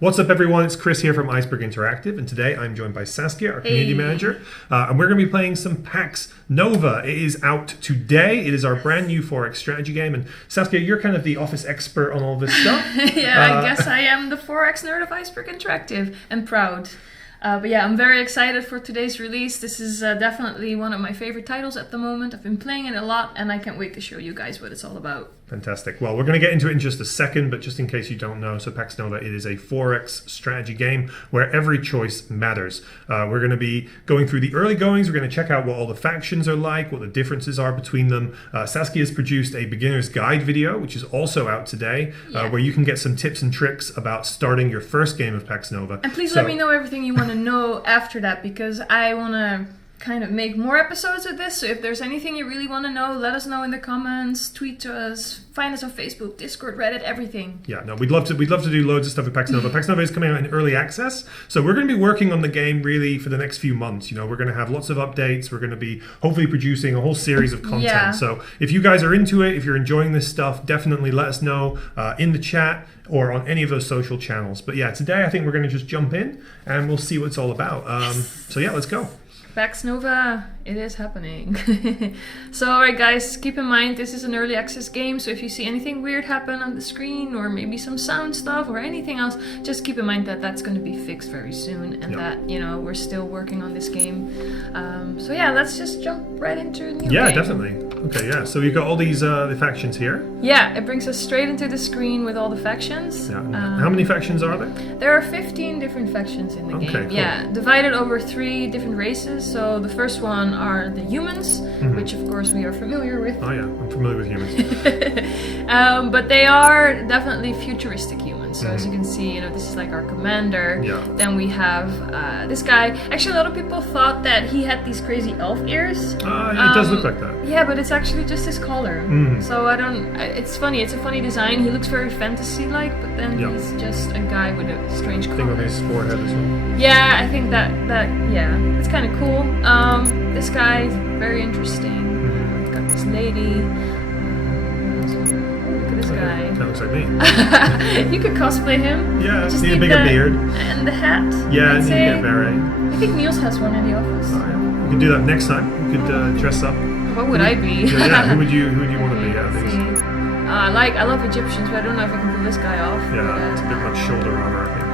What's up, everyone? It's Chris here from Iceberg Interactive, and today I'm joined by Saskia, our community manager, and we're going to be playing some Pax Nova. It is out today. It is our brand new Forex strategy game, and Saskia, you're kind of the office expert on all this stuff. I guess I am the Forex nerd of Iceberg Interactive, and proud. But yeah, I'm very excited for today's release. This is definitely one of my favorite titles at the moment. I've been playing it a lot, and I can't wait to show you guys what it's all about. Fantastic. Well, we're going to get into it in just a second, but just in case you don't know, so Pax Nova, it is a Forex strategy game where every choice matters. We're going to be going through the early goings. We're going to check out what all the factions are like, what the differences are between them. Saskia has produced a beginner's guide video, which is also out today, where you can get some tips and tricks about starting your first game of Pax Nova. And please let me know everything you want to know after that, because I want to kind of make more episodes of this. So if there's anything you really want to know, let us know in the comments, tweet to us, find us on Facebook, Discord, Reddit, everything. Yeah, no, we'd love to do loads of stuff with Pax Nova. Pax Nova is coming out in early access, so we're going to be working on the game really for the next few months. You know, we're going to have lots of updates. We're going to be hopefully producing a whole series of content. Yeah. So if you guys are into it, if you're enjoying this stuff, definitely let us know in the chat or on any of those social channels. But yeah, today I think we're going to just jump in and we'll see what it's all about. So yeah, let's go. Pax Nova, it is happening. So alright guys, keep in mind this is an early access game, so if you see anything weird happen on the screen or maybe some sound stuff or anything else, just keep in mind that that's going to be fixed very soon, and that, you know, we're still working on this game. So yeah, let's just jump right into the new game. Yeah, definitely. Okay, yeah, so we've got all these the factions here. Yeah, it brings us straight into the screen with all the factions. Yeah. How many factions are there? There are 15 different factions in the game. Cool. Yeah, divided over 3 different races. So the first one are the humans, which of course we are familiar with. Oh yeah, I'm familiar with humans. But they are definitely futuristic humans. So as you can see, you know, this is like our commander. Yeah. Then we have this guy. Actually, a lot of people thought that he had these crazy elf ears. It does look like that. Yeah, but it's actually just his collar. So I don't. It's funny. It's a funny design. He looks very fantasy-like, but then he's just a guy with a strange collar. Thing on his forehead as well. Yeah, I think that it's kind of cool. This guy is very interesting. Got this lady. Look at this guy. That looks like me. You could cosplay him. Yeah, just need a bigger beard. And the hat. Yeah, need to get a beret. I think Niels has one in the office. Oh, yeah. We could do that next time. We could dress up. What would I be? Yeah, who would you want to be out of these? I love Egyptians, but I don't know if I can pull this guy off. Yeah, it's a bit much shoulder armor, I think.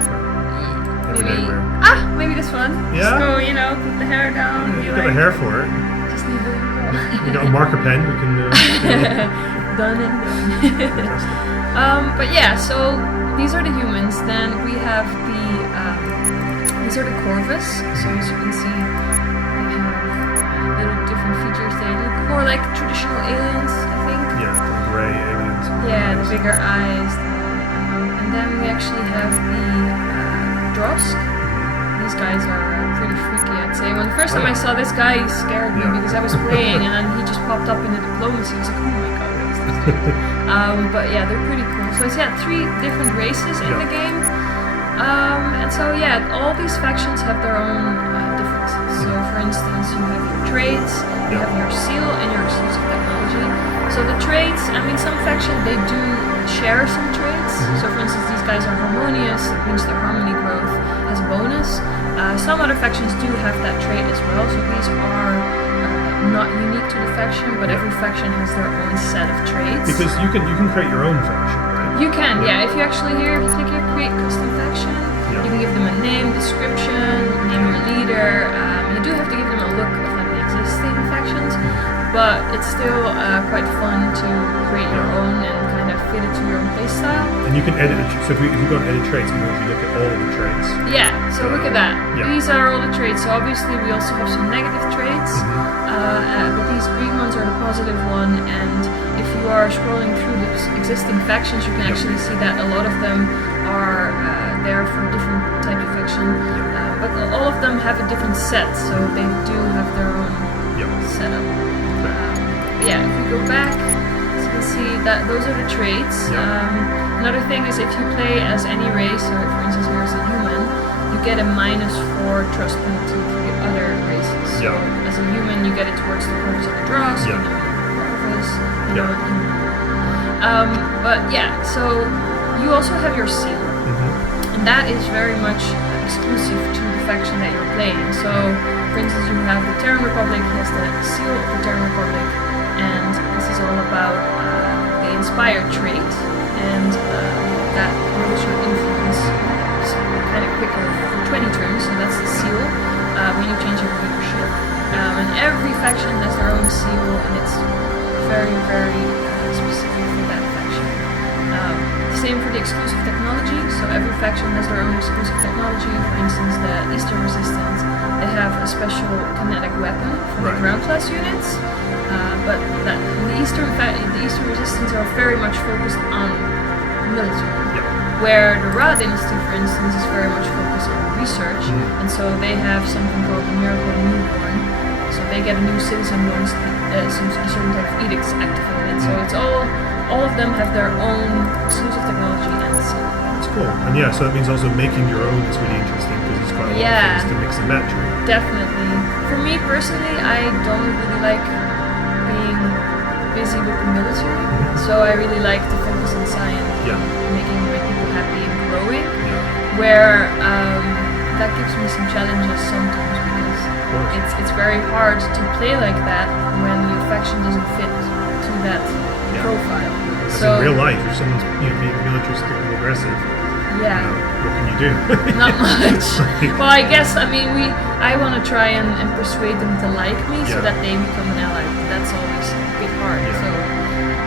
Maybe this one. Yeah. Just go, you know, put the hair down. Yeah, you've got the hair for it. Just need the. We got a marker pen. We can. Done and done. But yeah, so these are the humans. Then we have these are the Corvus. So as you can see, they have little different features. They look more like traditional aliens, I think. Yeah, the gray aliens. Yeah, the bigger eyes. And then we actually have the Duosi. These guys are pretty freaky, I'd say. When the first time I saw this guy, he scared me because I was playing and then he just popped up in the diplomacy. I was like, oh my god, what is this? But yeah, they're pretty cool. So it's 3 different races in the game. And so yeah, all these factions have their own differences. So for instance, you have your trades, you have your seal, and your exclusive technology. So the trades, I mean, some factions, they do share some traits. So for instance, these guys are harmonious, it means their harmony growth has a bonus. Some other factions do have that trait as well, so these are not unique to the faction, but every faction has their own set of traits. Because you can create your own faction, right? You can, yeah. If you actually if you click here, create custom faction, you can give them a name, description, name your leader. You do have to give them a look of like the existing factions, but it's still quite fun to create your own and kind of fit it to your own playstyle. And you can edit it. So if you go and edit traits, we can actually look at all of the traits. Yeah, so look at that. Yeah. These are all the traits. So obviously we also have some negative traits, but these green ones are the positive one. And if you are scrolling through the existing factions, you can actually see that a lot of them are there for different types of faction. But all of them have a different set, so they do have their own setup. Yeah, if we go back, so you can see that those are the traits. Another thing is if you play as any race, so for instance here's a human, you get a -4 trust penalty for the other races. So as a human you get it towards the Corvus of the Duosi, Corvus, but yeah, so you also have your seal. And that is very much exclusive to the faction that you're playing. So, for instance, you have the Terran Republic, he has the seal of the Terran Republic, and this is all about the inspired trait, and that grows your influence kind of quicker for 20 turns, so that's the seal, when you change your leadership. And every faction has their own seal, and it's very, very specific for that faction. Same for the exclusive technology, so every faction has their own exclusive technology. For instance, the Eastern Resistance, they have a special kinetic weapon for the ground class units, but the Eastern Resistance are very much focused on military, where the Ra Dynasty, for instance, is very much focused on research, and so they have something called the Miracle of Newborn, so they get a new citizen once a certain type of edicts activated, so it's all of them have their own exclusive technology and seal. That's cool. And yeah, so that means also making your own is really interesting because it's quite a lot of things to mix and match. Definitely. For me personally, I don't really like being busy with the military, so I really like to focus on science, making my people happy and growing, where that gives me some challenges sometimes because it's very hard to play like that when your faction doesn't fit to that profile. So in real life, if someone's being militaristic and aggressive, what can you do? Not much. Well, I guess I want to try and persuade them to like me so that they become an ally. But that's always a bit hard.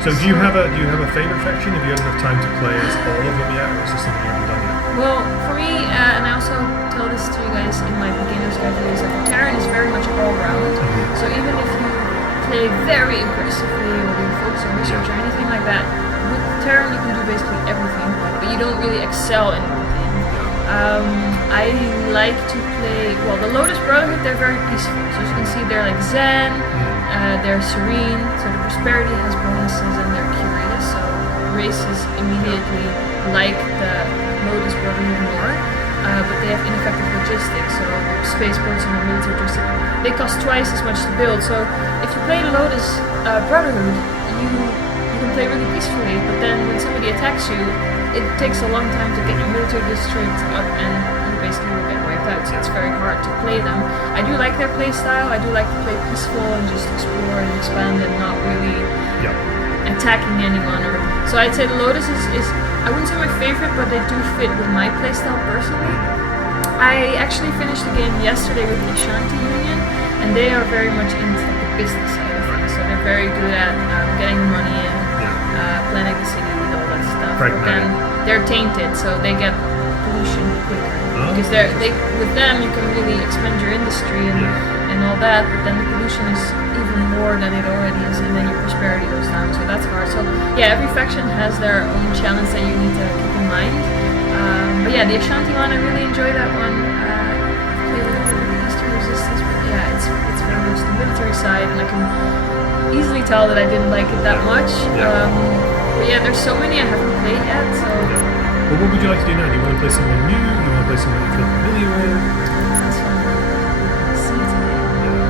So do you have a favorite faction? Have you had enough time to play as all of them yet, or is this something you haven't done yet? Well, for me, and I also tell this to you guys in my beginner's guide videos, that Terran is very much all round. So even if you play very aggressively or you focus on research or anything like that, with Terran you can do basically everything, but you don't really excel in one thing. I like to play, the Lotus Brotherhood, they're very peaceful. So as you can see, they're like Zen, they're serene, so the prosperity has bonuses and they're curious, so races immediately like the Lotus Brotherhood more. But they have ineffective logistics, so spaceports and the military logistics, they cost twice as much to build. So if you play the Lotus Brotherhood, you can play really peacefully, but then when somebody attacks you, it takes a long time to get your military district up and you basically will get wiped out, so it's very hard to play them. I do like their play style, I do like to play peaceful and just explore and expand and not really attacking anyone. So I'd say the Lotus is I wouldn't say my favorite, but they do fit with my playstyle personally. I actually finished the game yesterday with the Ashanti Union, and they are very much into the business side of things. So they're very good at getting the money in, planning the city, and all that stuff. But then they're tainted, so they get pollution quicker. Because with them you can really expand your industry and all that, but then the pollution is even more than it already is, and then your prosperity goes down, so that's hard. So every faction has their own challenge that you need to keep in mind. But the Ashanti one, I really enjoy that one. I played a little bit with the Eastern Resistance, but it's very much the military side, and I can easily tell that I didn't like it that much. But there's so many I haven't played yet, so... Well, what would you like to do now? Do you want to play someone new? Do you want to play someone you feel familiar with? That's fun.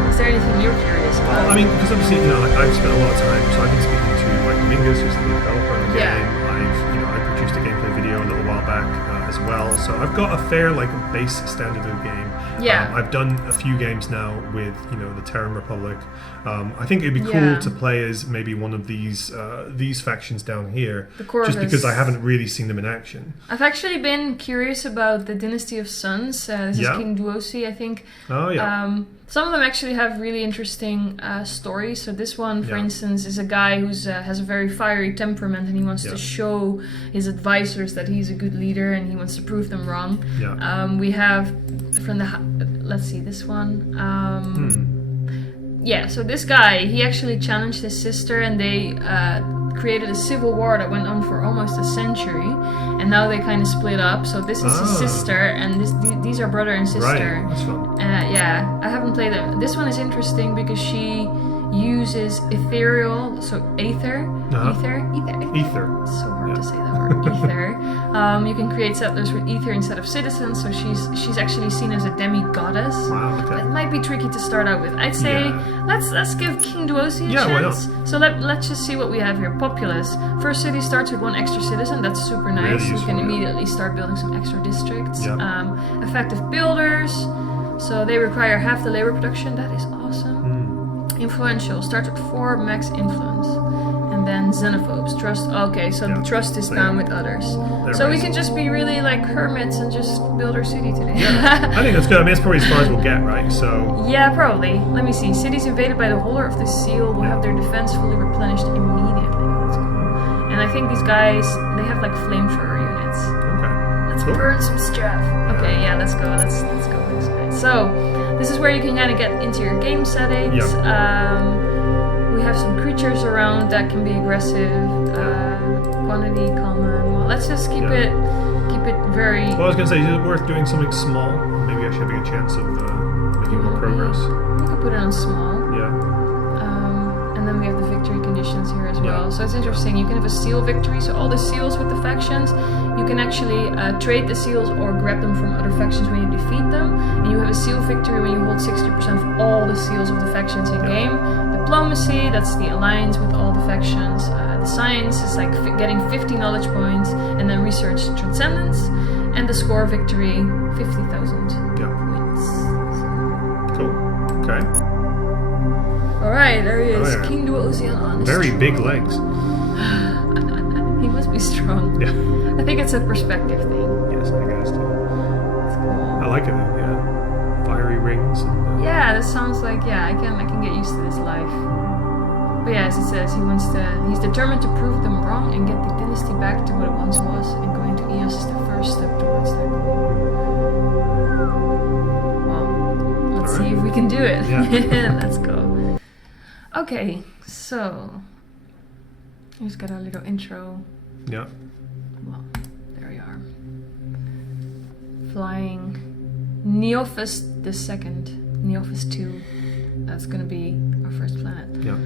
Is there anything you're curious about? Well, because obviously, I've spent a lot of time, so I've been speaking to Mike Mingus, who's the developer of the game. I produced a gameplay video a little while back as well, so I've got a fair base standard of the game. I've done a few games now with the Terran Republic. I think it'd be cool to play as maybe one of these factions down here, just because I haven't really seen them in action. I've actually been curious about the Dynasty of Suns. This is King Duosi, I think. Oh yeah. Some of them actually have really interesting stories. So this one, for instance, is a guy who has a very fiery temperament, and he wants to show his advisors that he's a good leader, and he wants to prove them wrong. We have from let's see, this one. So this guy, he actually challenged his sister, and they created a civil war that went on for almost a century, and now they kind of split up. So this is his sister, and these are brother and sister. Right, that's fun. I haven't played it. This one is interesting because she uses ethereal, so ether. Ether. It's so hard to say that word. Ether. You can create settlers with ether instead of citizens, so she's actually seen as a demi-goddess. Wow, okay. That might be tricky to start out with. I'd say let's give King Duosi a chance. Why not? So let's just see what we have here. Populace. First city starts with 1 extra citizen. That's super nice. Really useful, you can immediately start building some extra districts. Yeah. Effective builders. So they require half the labor production. That is awesome. Influential. Starts with 4 max influence. And then xenophobes. Trust. Okay, so the trust is down with others. So we can just be really like hermits and just build our city today. I think that's good. I mean, that's probably as far as we'll get, right? So. Yeah, probably. Let me see. Cities invaded by the holder of the seal will have their defense fully replenished immediately. That's cool. And I think these guys, they have like flamethrower units. Okay. Let's burn some stuff. Okay, yeah, let's go. Let's go with this guy. So this is where you can kind of get into your game settings. We have some creatures around that can be aggressive. Quantity, common. Well, let's just keep it very. Well, I was gonna say, is it worth doing something small? Maybe actually having a chance of making more progress. We can put it on small. Yeah. And then we have the victory conditions here as well. So it's interesting. You can have a seal victory. So all the seals with the factions, you can actually trade the seals or grab them from other factions when you defeat them. And you have a seal victory when you hold 60% of all the seals of the factions in game. Diplomacy, that's the alliance with all the factions. The science is like getting 50 knowledge points, and then research transcendence. And the score victory, 50,000 points. Cool. Okay. Alright, there he is. King Duosi on Very big legs. He must be strong. Yeah. I think it's a perspective thing. Yes, I guess too. It's cool. I like it though, yeah. Fiery rings and yeah, this sounds like I can get used to this life. But yeah, as it says, he's determined to prove them wrong and get the dynasty back to what it once was, and going to Eos is the first step towards that goal. Well, let's see if we can do it. Yeah. Let's go. Okay, so he's got our little intro. Yeah. Well, there we are. Flying Neophis II. Neophis 2. That's gonna be our first planet. Yeah.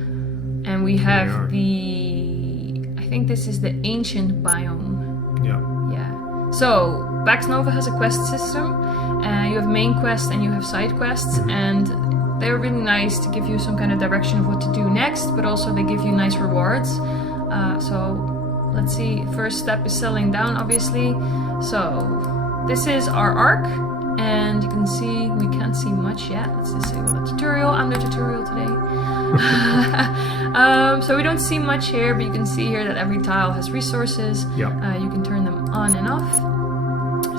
And we have I think this is the ancient biome. Yeah. Yeah. So Pax Nova has a quest system. You have main quests and you have side quests, and they're really nice to give you some kind of direction of what to do next, but also they give you nice rewards. So let's see. First step is settling down, obviously. So this is our arc, and you can see we can't see much yet. Let's just say the tutorial. I'm the tutorial today. So we don't see much here, but you can see here that every tile has resources. Yeah. You can turn them on and off.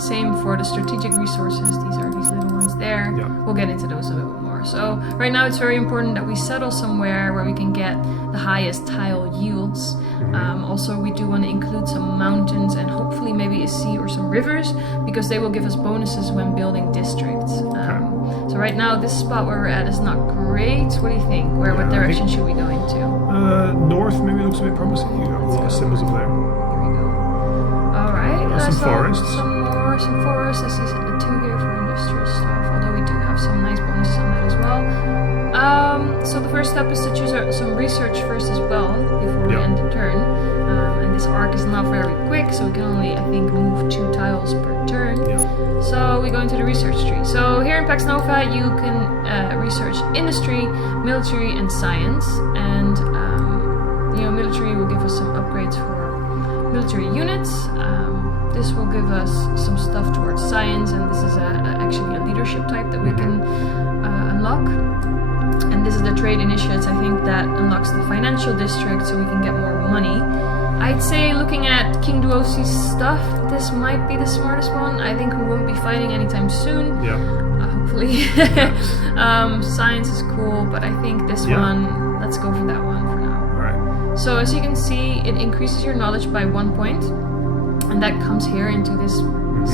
Same for the strategic resources. These are these little ones there. Yeah. We'll get into those a little bit more. So right now it's very important that we settle somewhere where we can get the highest tile yields. Also, we do want to include some mountains and hopefully maybe a sea or some rivers, because they will give us bonuses when building districts. So right now this spot where we're at is not great. What do you think? What direction should we go into? North maybe looks a bit promising. You got a lot of symbols up there. Here we go. Alright. Some forests. Some forests. I see the 2 here for industrial stuff, although we do have some nice bonuses on that as well. So the first step is to choose some research first as well before we end the turn. And this arc is not very quick, so we can only, I think, move 2 tiles per turn. Yeah. So we go into the research tree. So here in Pax Nova, you can research industry, military, and science. And military will give us some upgrades for military units. This will give us some stuff towards science, and this is actually a leadership type that we can unlock. And this is the trade initiates. I think that unlocks the financial district, so we can get more money. I'd say, looking at King Duosi's stuff, this might be the smartest one. I think we won't be fighting anytime soon. Yeah. Hopefully. Science is cool, but I think this one, let's go for that one for now. Alright. So as you can see, it increases your knowledge by 1 point. And that comes here into this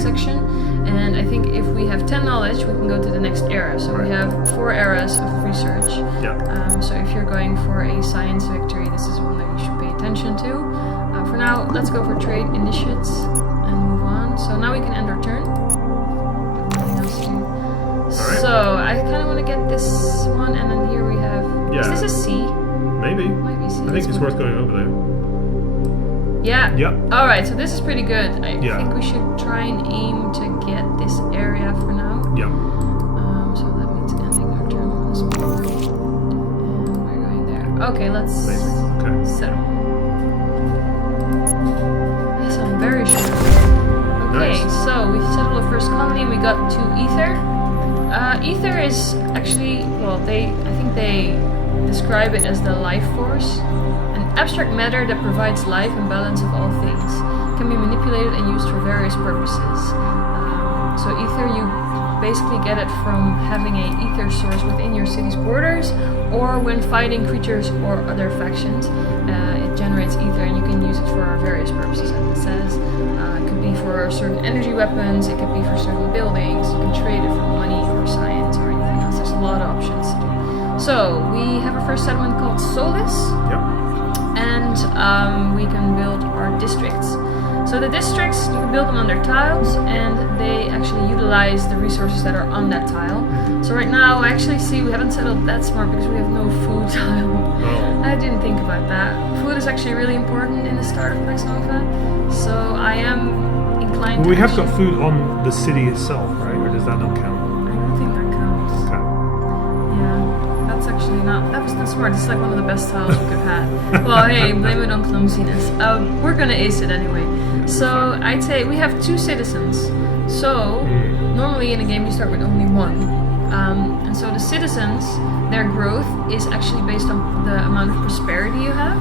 section. And I think if we have 10 knowledge, we can go to the next era. So we have 4 eras of research. Yeah. So if you're going for a science victory, this is one that you should pay attention to. For now, let's go for trade initiates and move on. So now we can end our turn. Nothing else to do. So I kind of want to get this one, and then here we have Yeah. Is this a sea? Maybe. Might be sea. I think it's worth going over there. Yeah. Yep. All right. So this is pretty good. I Yeah. think we should try and aim to get this area for now. Yeah. So that means ending our turn once more. And we're going there. Okay, let's Amazing. Okay. settle. Yes, I'm very sure. Okay, Nice. so we settled the first colony. We got 2 ether. Ether is actually, well, I think they describe it as the life force, an abstract matter that provides life and balance of all things. Can be manipulated and used for various purposes. So ether, you basically get it from having a ether source within your city's borders, or when fighting creatures or other factions. It generates ether, and you can use it for various purposes, as it says. It could be for certain energy weapons, it could be for certain buildings, you can trade it for money or science or anything else. There's a lot of options to do. So, we have our first settlement called Solis, Yep. and we can build our districts. So the districts, you can build them on their tiles, and they actually utilize the resources that are on that tile. So right now, I actually see we haven't settled that smart because we have no food tile. Oh. I didn't think about that. Food is actually really important in the start of Pax Nova, so I am inclined Well, we to have got actually- food on the city itself, right? Or does that not count? I don't think that counts. Okay. Yeah, that's actually not. That was not smart. It's like one of the best tiles we could have had. Well, hey, blame it on clumsiness. We're gonna ace it anyway. So I'd say we have 2 citizens. So normally in a game you start with only 1. And so the citizens, their growth is actually based on the amount of prosperity you have.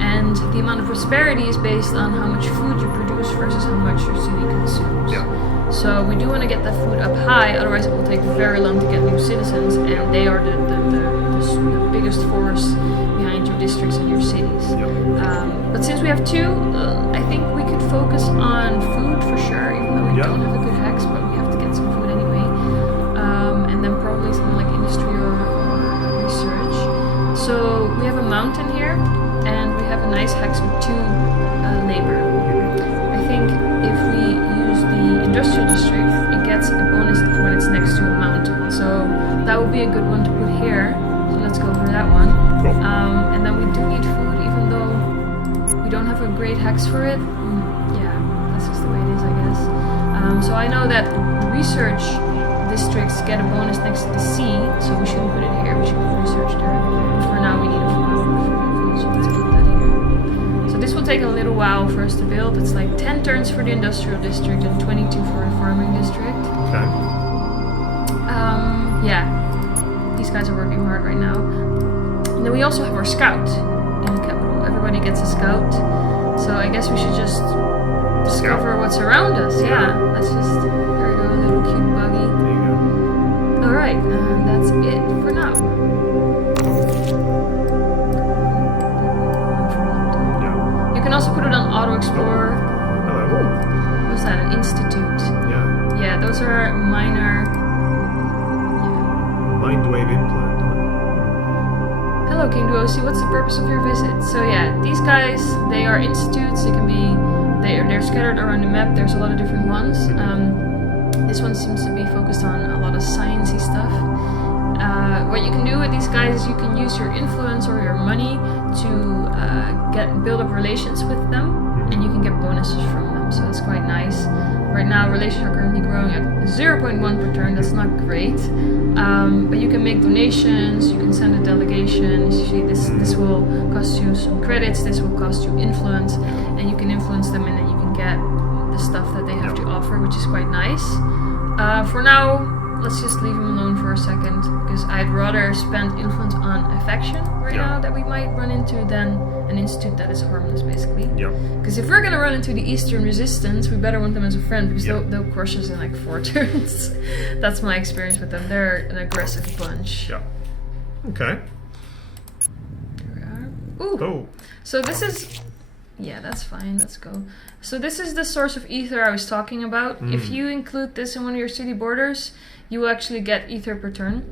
And the amount of prosperity is based on how much food you produce versus how much your city consumes. Yeah. So we do want to get that food up high, otherwise it will take very long to get new citizens, and they are the biggest force behind your districts and your cities. Yep. But since we have 2, I think we could focus on food for sure, even though we Yeah. don't have a good hex, but we have to get some food anyway. And then probably something like industry or research. So we have a mountain here, and we have a nice hex with 2 labor. I think if we use the industrial district, it gets a bonus when it's next to a mountain. So that would be a good one to put here. So let's go for that one. Cool. And then we do need food, even though we don't have a great hex for it. Yeah, that's just the way it is, I guess. So I know that research districts get a bonus next to the sea, so we shouldn't put it here. We should put research there. But for now, we need a food, so let's put that here. So this will take a little while for us to build. It's like 10 turns for the industrial district and 22 for the farming district. Okay. Yeah, these guys are working hard right now. And then we also have our scout in the capital. Everybody gets a scout. So I guess we should just discover what's around us. Yeah, let's just, there we go, a little cute buggy. There you go. Alright, and that's it for now. Yeah. You can also put it on Auto Explorer. Hello. What's that? An institute. Yeah. Yeah, those are minor. Mind wave implant. Hello, King Duosi. What's the purpose of your visit? So yeah, these guys, they are institutes. They can be, they're scattered around the map. There's a lot of different ones. This one seems to be focused on a lot of sciencey stuff. What you can do with these guys is you can use your influence or your money to build up relations with them, and you can get bonuses from them. So it's quite nice. Right now, relations are currently growing at 0.1 per turn. That's not great, but you can make donations. You can send a delegation. You see, this will cost you some credits. This will cost you influence, and you can influence them, and then you can get the stuff that they have to offer, which is quite nice. For now, let's just leave him alone for a second, because I'd rather spend influence on a faction right now that we might run into than an institute that is harmless, basically. Yeah. Because if we're gonna run into the Eastern Resistance, we better want them as a friend, because they'll crush us in like 4 turns. That's my experience with them. They're an aggressive bunch. Yeah. Okay. Here we are. Ooh. Oh. So this is... Yeah, that's fine. Let's go. So this is the source of ether I was talking about. If you include this in one of your city borders, you will actually get ether per turn.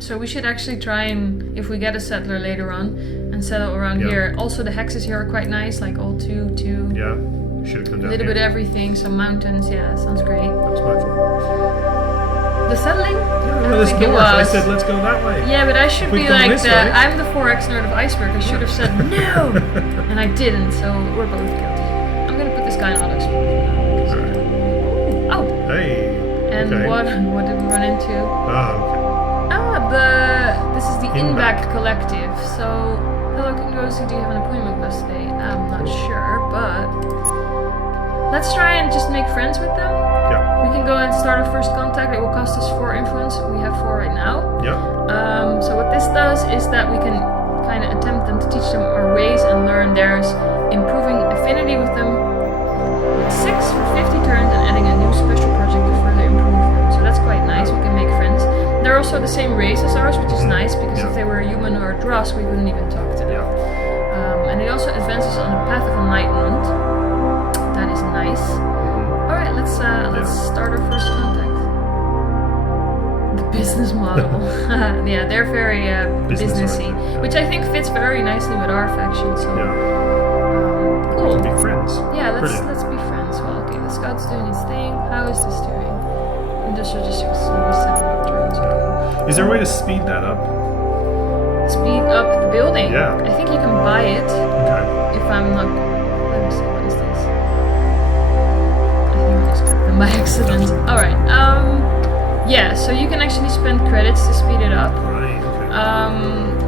So we should actually try and, if we get a settler later on, and settle around here. Also the hexes here are quite nice, like all 2, 2. Yeah. Should have come down A little here. bit of everything, some mountains. Yeah, that sounds great. That's my fault. The settling? Yeah, I this think it north. I was. said, let's go that way. Yeah, but I should We be go like this the. way. I'm the 4X nerd of Iceberg. I should have said no, and I didn't. So we're both guilty. I'm gonna put this guy in auto explode. Oh, Hey. and okay. what did we run into? Okay. This is the Inback. Inback Collective. So, hello, King Duosi, do you have an appointment with us today? I'm not sure, but let's try and just make friends with them. Yeah. We can go and start our first contact. It will cost us 4 influence. We have 4 right now. Yeah. So what this does is that we can kind of attempt them to teach them our ways and learn theirs, improving affinity with them with 6 for 50 turns and adding a new special project to further improve them. So that's quite nice. We can make friends. They're also the same race as ours, which is nice because if they were a human or a dross, we wouldn't even talk to them. Yeah. And it also advances on the path of enlightenment. That is nice. All right, let's start our first contact. The business model. Yeah, they're very businessy, which I think fits very nicely with our faction. So cool. We can be friends. Yeah, Brilliant. let's be friends. Well, okay, the scout's doing his thing. How is this doing? Industrial districts slowly setting up turns. Is there a way to speed that up? Speed up the building. Yeah. I think you can buy it. Okay. If I'm not, let me see. What is this? I think I just clicked them by accident. All right. Yeah. So you can actually spend credits to speed it up. Right. Okay.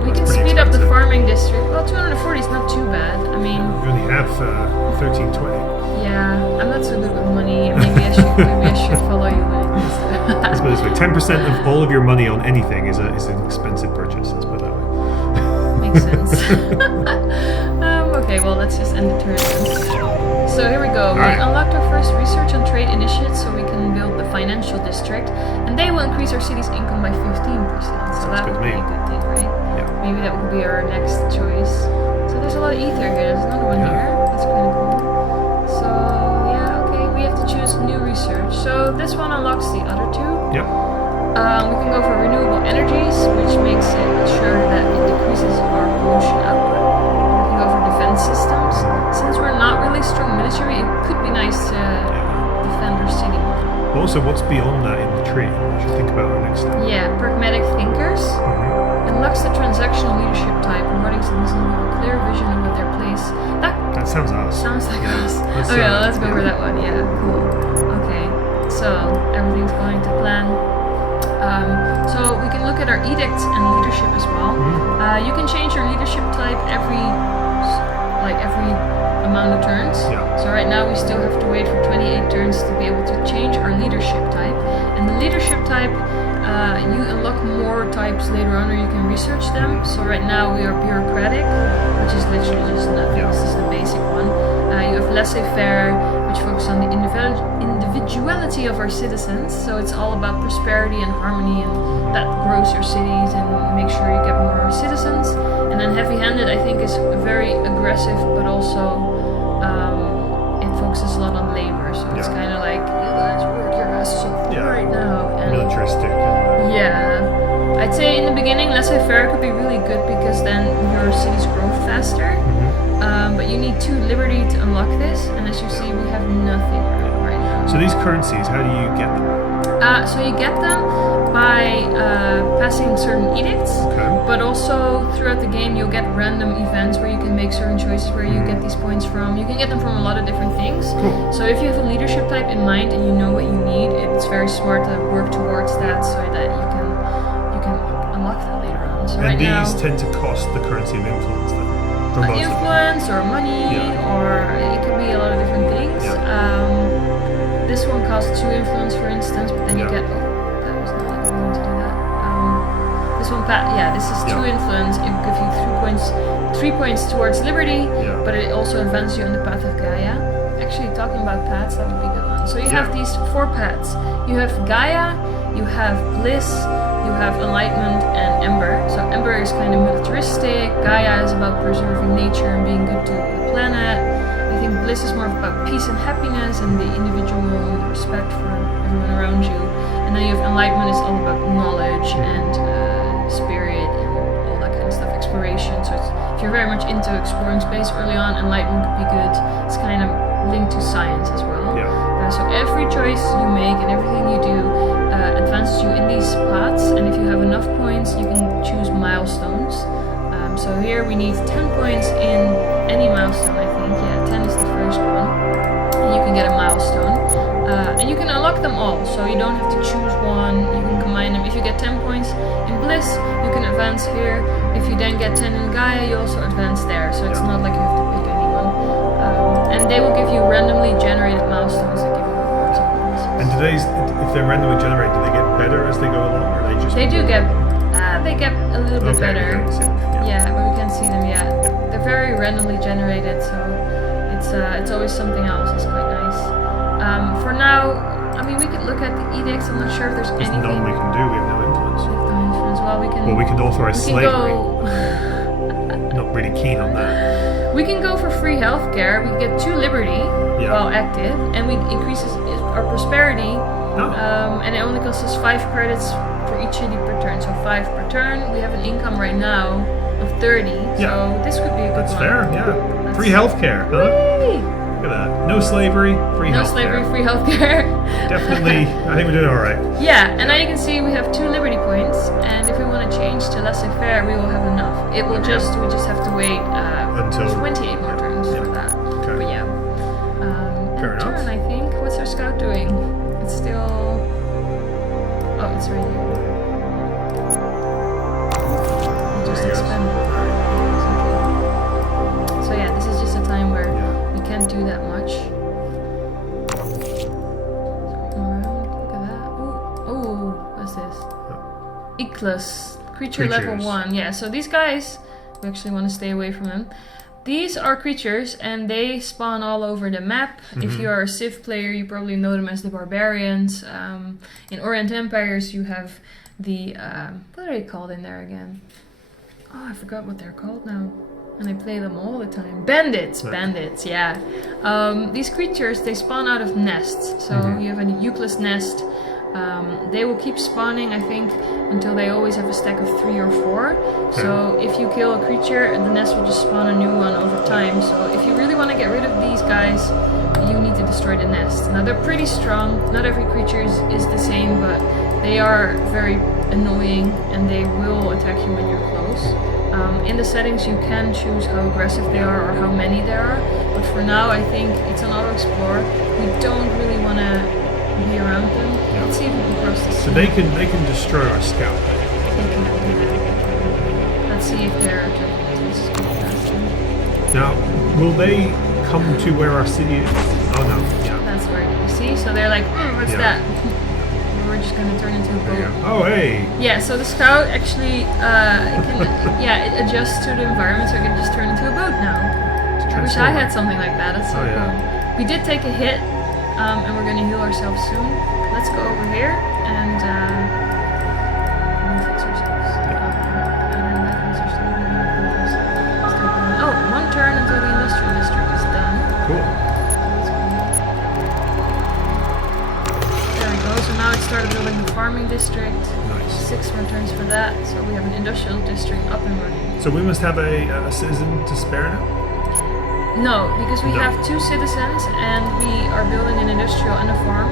We can That's pretty speed up the expensive. farming district. Well, 240 is not too bad. I mean, We only have 1320. yeah. I'm not so good with money. Maybe I should follow you. Let's put it this way: 10% of all of your money on anything is an expensive purchase. Let's put it that way. Makes sense. Okay, well, let's just end the turn then. So here we go. We Alright. unlocked our first research and trade initiative, so we can build the financial district, and they will increase our city's income by 15%. So Sounds that good would to be me. a good thing, right? Yeah. Maybe that will be our next choice. So there's a lot of ether here. There's another one here. That's kind of cool. So yeah, okay, we have to choose new research. So this one unlocks the other 2. Yep. We can go for renewable energies, which makes it sure that it decreases our pollution output. We can go for defense systems. Since we're not really strong military, it could be nice to defend our city more. Also, what's beyond that in the tree? We should think about our next step. Yeah, pragmatic thinkers. Unlocks the transactional leadership type, rewarding citizens with a clear vision of what their place. That sounds us. Sounds like us. Let's, Okay, let's go yeah. for that one. Yeah, cool. Okay, so everything's going to plan. So we can look at our edicts and leadership as well. You can change your leadership type every amount of turns. Yeah. So right now we still have to wait for 28 turns to be able to change our leadership type. And the leadership type, you unlock more types later on, or you can research them. So right now we are bureaucratic, which is literally just nothing. Yeah. This is the basic one. You have laissez-faire, which focuses on the individuality of our citizens. So it's all about prosperity and harmony, and that grows your cities and make sure you get more citizens. And then heavy-handed, I think, is very aggressive, but also it focuses a lot on labor. So it's Yeah. kind of like, you guys work your asses off Yeah. right now. And Militaristic. yeah, I'd say in the beginning, laissez-faire could be really good because then your cities grow faster. But you need 2 liberty to unlock this, and as you see, we have nothing right now. So these currencies, how do you get them? So you get them by passing certain edicts, Okay. but also throughout the game you'll get random events where you can make certain choices where you get these points from. You can get them from a lot of different things. Cool. So if you have a leadership type in mind and you know what you need, it's very smart to work towards that so that you can unlock that later on. So And right now, these tend to cost the currency of influence then? For most of them. influence or money, Yeah. or it could be a lot of different things. Yeah. This one costs 2 influence, for instance, but then you Yeah. get. Oh, that was not like I wanted to do that. This one, this is 2 Yeah. influence. It will give you 3 points towards liberty, Yeah. but it also advances you on the path of Gaia. Actually, talking about paths, that would be a good one. So you have Yeah. these 4 paths. You have Gaia, you have bliss, you have enlightenment, and ember. So ember is kind of militaristic. Gaia is about preserving nature and being good to the planet. I think bliss is more about peace and happiness and the individual respect for everyone around you. And then you have enlightenment is all about knowledge and spirit and all that kind of stuff, exploration. So if you're very much into exploring space early on, enlightenment could be good. It's kind of linked to science as well. Yeah. So every choice you make and everything you do advances you in these paths, and if you have enough points, you can choose milestones. So here we need 10 points in any milestone, I think. Yeah, 10 is the first one. And you can get a milestone. And you can unlock them all, so you don't have to choose one. You can combine them. If you get 10 points in Bliss, you can advance here. If you then get 10 in Gaia, you also advance there. So it's not like you have to pick anyone. And they will give you randomly generated milestones that give you rewards on those. And do they, if they're randomly generated, do they get better as they go along, or they just? They do get. They get a little bit better. We can see them, Yeah, but we can't see them yet. They're very randomly generated, so it's always something else. It's quite nice. For now, I mean, we could look at the edicts. I'm not sure if there's There's anything. none we can do. We have no influence. No influence. Well, we can. Well, we can authorize we can slavery. go. Not really keen on that. We can go for free healthcare. We get 2 liberty while active, and we increases our prosperity. And it only costs us 5 credits for each city per turn. So 5 per turn. We have an income right now of 30. So this could be a good That's one. fair. Yeah. Free healthcare, huh? Whee! Look at that. No slavery, free No healthcare. slavery, free healthcare. Definitely. I think we're doing all right. Yeah, and now you can see we have 2 liberty points, and if we want to change to laissez-faire, we will have enough. It will we just have to wait until 28 more turns for that. Okay. But yeah. Fair enough. Turn, I think. What's our scout doing? It's still. Oh, it's right here. We'll just expand. So yeah, this is just a time where we can't do that much. Look at that. Oh, what's this? Eclus. Creature level 1. Yeah, so these guys, we actually want to stay away from them. These are creatures and they spawn all over the map. If you are a Civ player, you probably know them as the barbarians. In Orient Empires, you have the, what are they called in there again? Oh, I forgot what they're called now. And I play them all the time. Bandits! Bandits, yeah. These creatures, they spawn out of nests. So you have a Euclid nest. They will keep spawning, I think, until they always have a stack of 3 or 4. Okay. So if you kill a creature, the nest will just spawn a new one over time. So if you really want to get rid of these guys, you need to destroy the nest. Now they're pretty strong. Not every creature is the same, but they are very annoying and they will attack you when you're close. In the settings you can choose how aggressive they are or how many there are, but for now I think it's an auto-explore. We don't really want to be around them. Let's see if we can cross the sea. So they can destroy our scout. They can do that. Let's see if they're attacking us. Now, will they come to where our city is? Oh no, That's where you see, so they're like, what's that? We're just gonna turn into a boat. Oh hey! Yeah, so the scout actually it adjusts to the environment, so it can just turn into a boat now. I wish I had something like that. That's so cool. We did take a hit, and we're gonna heal ourselves soon. Let's go over here and fix ourselves. Oh, 1 turn until the industrial district is done. Cool. There we go. So now it started building the farming district. Nice. 6 more turns for that. So we have an industrial district up and running. So we must have a citizen to spare now? No, because we have 2 citizens and we are building an industrial and a farm.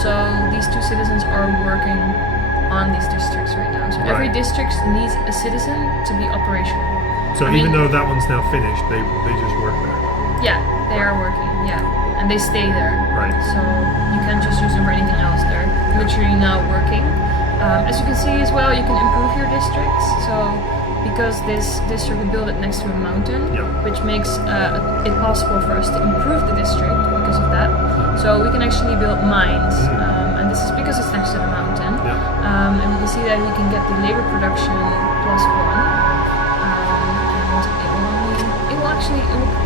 So these 2 citizens are working on these districts right now. So every district needs a citizen to be operational. So even though that one's now finished, they just work there? Yeah, they are working, and they stay there. Right. So you can't just use them for anything else. They're literally now working. As you can see as well, you can improve your districts. So because this district we built it next to a mountain, which makes it possible for us to improve the district because of that. So we can actually build mines, and this is because it's next to the mountain. And we can see that we can get the labor production +1.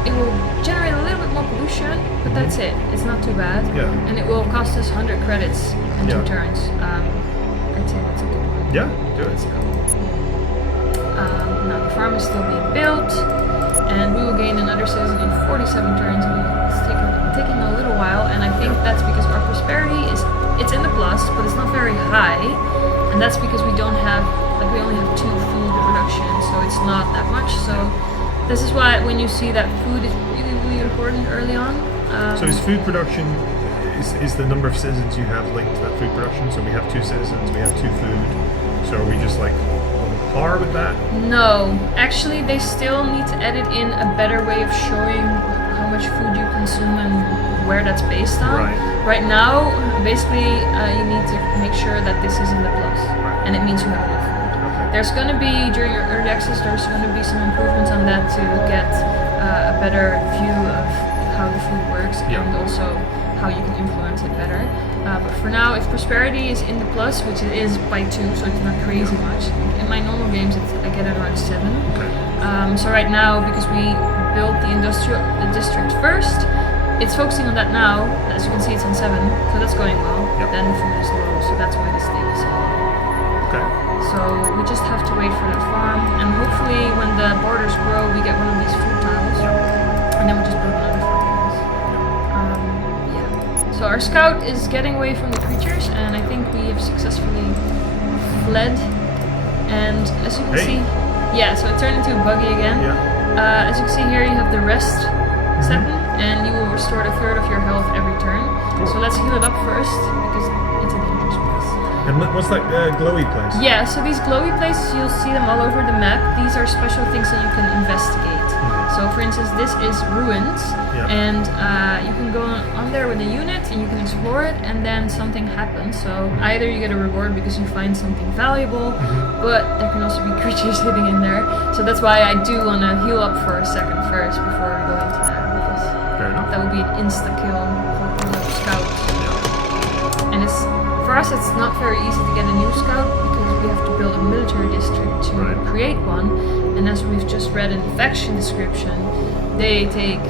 It will generate a little bit more pollution, but that's it. It's not too bad. And it will cost us 100 credits in 2 turns. I'd say that's a good one. Yeah, do it. Now the farm is still being built, and we will gain another citizen in 47 turns. It's taking a little while, and I think that's because our prosperity it's in the plus, but it's not very high, and that's because we don't have we only have 2 food production, so it's not that much. So this is why when you see that food is really important early on. So is food production is the number of citizens you have linked to that food production? So we have 2 citizens, we have 2 food. So are we just like on par with that? No, actually they still need to edit in a better way of showing how much food you consume and where that's based on. Right now, basically you need to make sure that this is in the plus, and it means you have enough food. Okay. There's going to be, during your early access, there's going to be some improvements on that to get a better view of how the food works and also how you can influence it better. But for now, if prosperity is in the plus, which it is by 2, so it's not crazy much. In my normal games, I get it around 7. Okay. So right now, because we built the district first, it's focusing on that now. As you can see, it's on 7, so that's going well. Then the food is low, so that's why this thing is so low. Okay. So we just have to wait for that farm, and hopefully when the borders grow, we get one of these food tiles, and then we just build another farm. So our scout is getting away from the creatures, and I think we have successfully fled. And as you can see, so it turned into a buggy again. As you can see here, you have the rest setting, and you will restore a third of your health every turn. Cool. So let's heal it up first, because it's a dangerous place. And what's that glowy place? Yeah, so these glowy places, you'll see them all over the map. These are special things that you can investigate. So for instance, this is ruins, and you can go on there with a unit and you can explore it, and then something happens. So either you get a reward because you find something valuable, but there can also be creatures hidden in there. So that's why I do want to heal up for a second first before we go into that, because that would be an insta kill for the scout. And for us, it's not very easy to get a new scout because we have to build a military district to create one. And as we've just read in the faction description, they take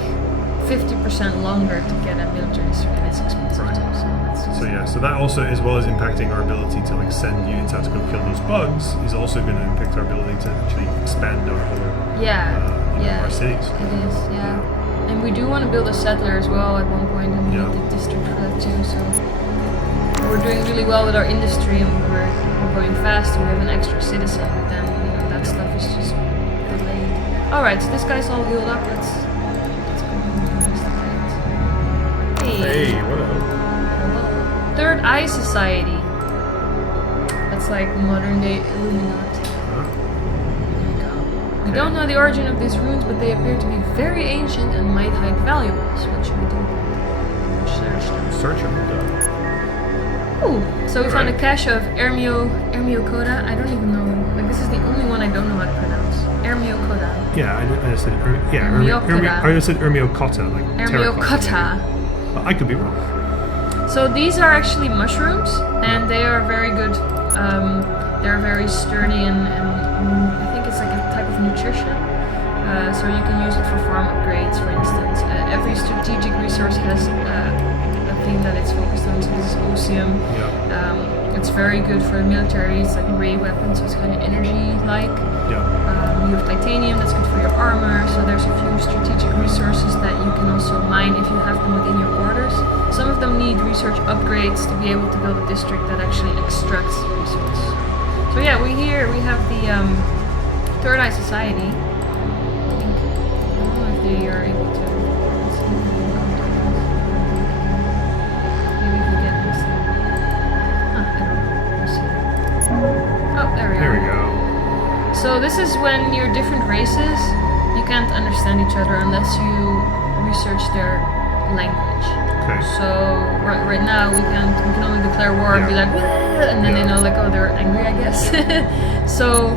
50% longer to get a military district, and it's expensive too. So that also, as well as impacting our ability to like send units out to go kill those bugs, is also going to impact our ability to actually expand our whole our cities. It is, and we do want to build a settler as well at one point, and we need the district for that too. So we're doing really well with our industry, and we're going fast, and we have an extra citizen. But then that stuff is just delayed. All right, so this guy's all healed up. Let's go and investigate. Hey, what up? Third Eye Society. That's like modern day Illuminati. We don't know the origin of these runes, but they appear to be very ancient and might hide valuables. What should we do? Search them. Search them. Ooh, so we found a cache of Ermiocoda. I don't even know. Like, this is the only one I don't know how to pronounce. Ermiocoda. Yeah, I just said I just said Ermiocotta, like Ermiocotta. I could be wrong. So these are actually mushrooms, and they are very good. They're very sturdy, and I think it's like a type of nutrition. So you can use it for farm upgrades, for instance. Every strategic resource has a thing that it's focused on. So this is osium. It's very good for the military. It's like a ray weapon, so it's kind of energy-like. You have titanium, that's good for your armor. So there's a few strategic resources that you can also mine if you have them within your borders. Some of them need research upgrades to be able to build a district that actually extracts the resource. So yeah, we have the Third Eye Society. I don't know if they are able to. Maybe if we get this. Oh, there we are. There we go. So this is when you're different races, you can't understand each other unless you research their language. Okay. So right now we can only declare war and be like, "Wah!" And then they know like, oh, they're angry, I guess. So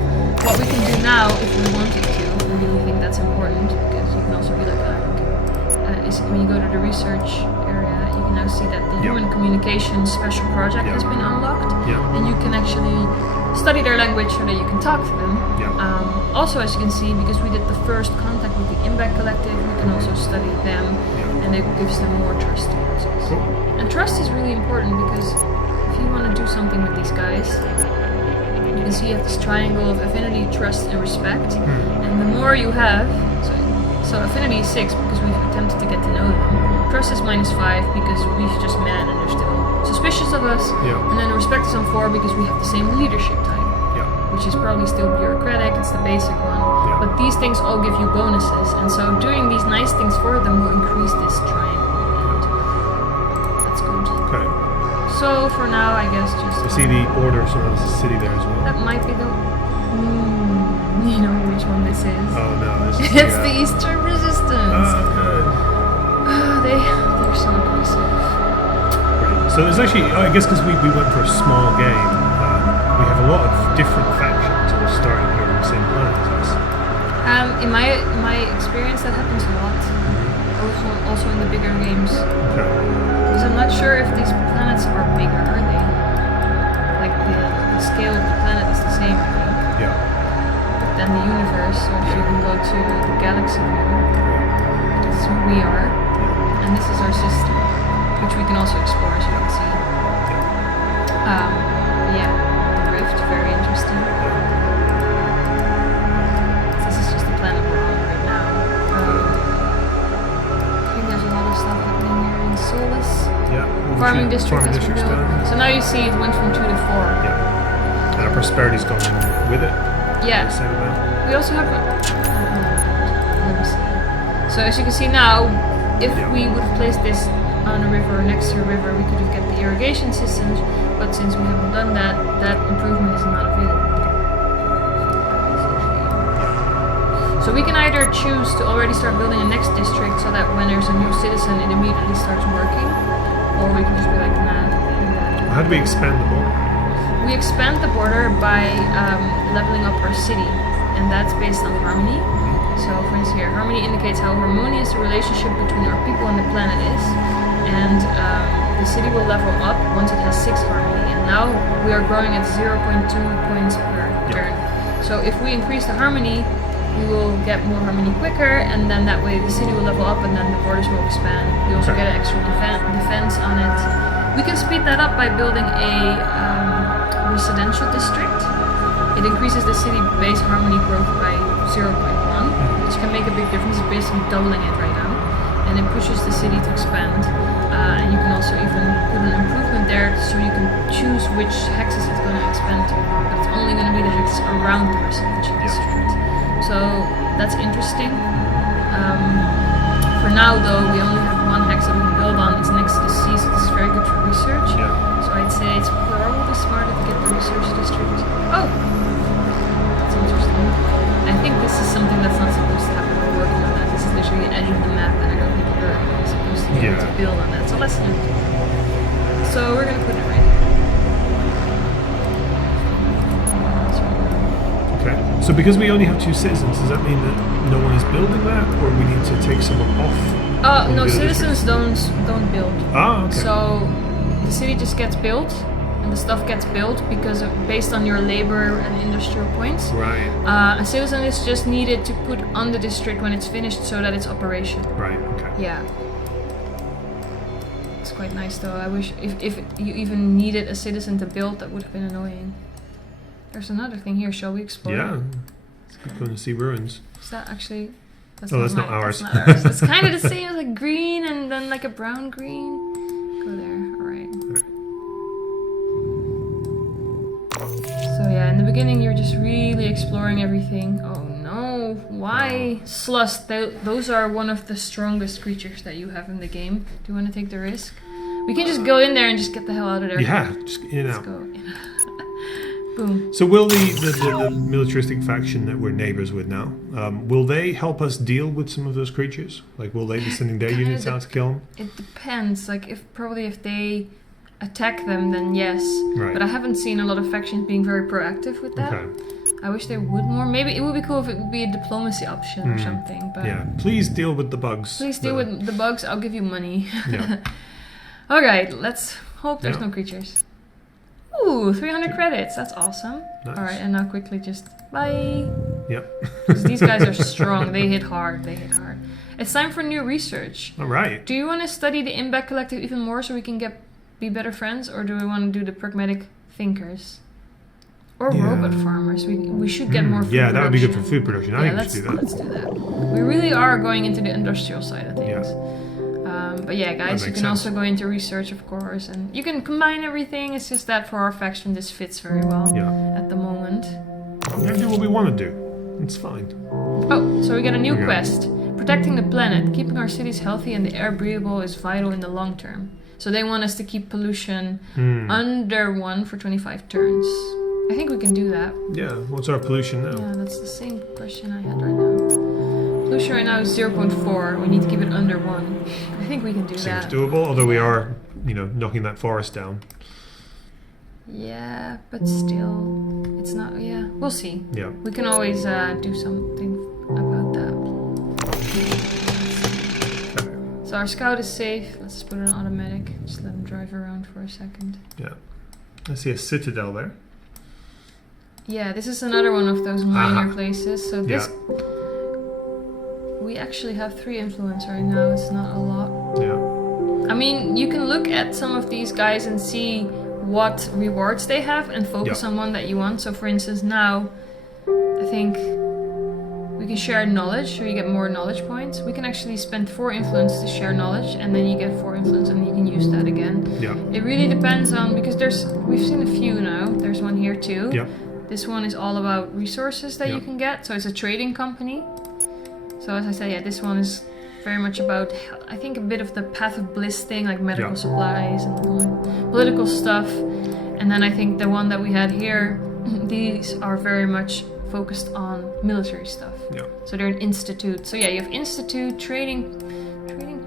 what we can do now, if we wanted to, we really think that's important, because you can also be like, is when you go to the research area, you can now see that the human communication special project has been unlocked, and you can actually study their language so that you can talk to them. Also, as you can see, because we did the first contact with the Iceberg collective, we can also study them, and it gives them more trust towards us. Cool. And trust is really important, because if you want to do something with these guys, you can see you have this triangle of affinity, trust, and respect. And the more you have, so affinity is 6 because we've attempted to get to know them. Trust is -5 because we've just met and they're still suspicious of us. And then respect is on 4 because we have the same leadership type. Which is probably still bureaucratic, it's the basic one. But these things all give you bonuses, and so doing these nice things for them will increase this triangle. And let's go to So for now, I guess just. I see the border, so there's a city there as well. That might be the. You know which one this is? Oh no, this is It's the Eastern Resistance. Oh, good. They're so aggressive. Brilliant. So there's actually, I guess because we went for a small game, we have a lot of different factions all starting here on the same planet as us. In my experience, that happens a lot. Also in the bigger games. Okay. Because I'm not sure if these planets are bigger, are they? Like the scale of the planet is the same, I think. Yeah. But then the universe, so if you can go to the galaxy view, this is where we are. And this is our system, which we can also explore, as you can see. Yeah, the rift, very interesting. This is just the planet we're on right now. I think there's a lot of stuff happening here in Solus. Yeah. Farming district has been built. done. So now you see it went from 2 to 4. Yeah. And our prosperity's gone with it. Yeah. Same amount. We also have let me see. So as you can see now, if we would have placed this on a river or next to a river, we could have get the irrigation systems, but since we haven't done that, that improvement is not available. So we can either choose to already start building a next district so that when there's a new citizen it immediately starts working, or we can just be like, nah. How do we expand the border? We expand the border by leveling up our city, and that's based on harmony. So for instance here, harmony indicates how harmonious the relationship between our people and the planet is, and the city will level up once it has 6 harmony, and now we are growing at 0.2 points per turn. So if we increase the harmony, we will get more harmony quicker, and then that way the city will level up and then the borders will expand. We also get an extra defense on it. We can speed that up by building a residential district. It increases the city base harmony growth by 0.1, which can make a big difference. It's basically doubling it right now, and it pushes the city to expand. And you can also even put an improvement there, so you can choose which hexes it's going to expand to. But it's only going to be the hexes around the residential district. So that's interesting. For now, though, we only have 1 hex that we can build on. It's next to the sea, so this is very good for research. Yeah. So I'd say it's probably smarter to get the research district. Oh, that's interesting. I think this is something that's not supposed to happen. We're working on that. This is literally the edge of the map, and I don't think we're supposed to be able to build on that. So let's do it. So we're gonna put it right here. Okay. So because we only have 2 citizens, does that mean that no one is building that, or we need to take someone off? No, citizens don't build. Ah, okay. So the city just gets built, and the stuff gets built because based on your labor and industrial points. Right. A citizen is just needed to put on the district when it's finished, so that it's operational. Right. Okay. Yeah. It's quite nice though. I wish if you even needed a citizen to build, that would have been annoying. There's another thing here. Shall we explore? Yeah. It's good going to see ruins. Is that actually? That's not ours. That's not ours. It's kind of the same as like green and then like a brown green. Go there. All right. So yeah, in the beginning you're just really exploring everything. Oh no! Why? Slust. Those are one of the strongest creatures that you have in the game. Do you want to take the risk? We can just go in there and just get the hell out of there. Yeah, just in and out. Let's go. Boom. So will the militaristic faction that we're neighbors with now, will they help us deal with some of those creatures? Like, will they be sending their units out to kill them? It depends. Like, if they attack them, then yes. Right. But I haven't seen a lot of factions being very proactive with that. Okay. I wish they would more. Maybe it would be cool if it would be a diplomacy option or something. But yeah, please deal with the bugs. please deal with the bugs. I'll give you money. Yeah. All right. Let's hope there's no creatures. Ooh, 300 credits. That's awesome. Nice. All right, and now quickly just bye. Yep. 'Cause these guys are strong. They hit hard. It's time for new research. All right. Do you want to study the Impact Collective even more so we can be better friends, or do we want to do the pragmatic thinkers? Or robot farmers. We should get more food yeah, that would be good for production. food production. I think we should do that. Let's do that. We really are going into the industrial side of things. Yeah. But yeah, guys, you makes can sense. also go into research, of course, and you can combine everything. It's just that for our faction, this fits very well at the moment. We're going to do what we want to do. It's fine. Oh, so we got a new quest. Protecting the planet, keeping our cities healthy and the air breathable is vital in the long term. So they want us to keep pollution under 1 for 25 turns. I think we can do that. Yeah, what's our pollution now? Yeah, that's the same question I had right now. Pollution right now is 0.4. We need to keep it under 1. I think we can do Seems that. doable, although we are, knocking that forest down. Yeah, but still, it's not. Yeah, we'll see. Yeah. We can always do something about that. Okay. So our scout is safe. Let's just put it on automatic. Just let him drive around for a second. Yeah. I see a citadel there. Yeah, this is another one of those minor places. So this, we actually have 3 influence right now. It's not a lot. Yeah. I mean, you can look at some of these guys and see what rewards they have and focus on one that you want. So for instance, now I think we can share knowledge, so you get more knowledge points. We can actually spend 4 influence to share knowledge, and then you get 4 influence and you can use that again. Yeah. It really depends on, because we've seen a few now. There's one here too. Yeah. This one is all about resources that you can get. So it's a trading company. So as I said, yeah, this one is very much about, I think, a bit of the path of bliss thing, like medical supplies and political stuff. And then I think the one that we had here, these are very much focused on military stuff. Yeah. So they're an institute. So yeah, you have institute, trading,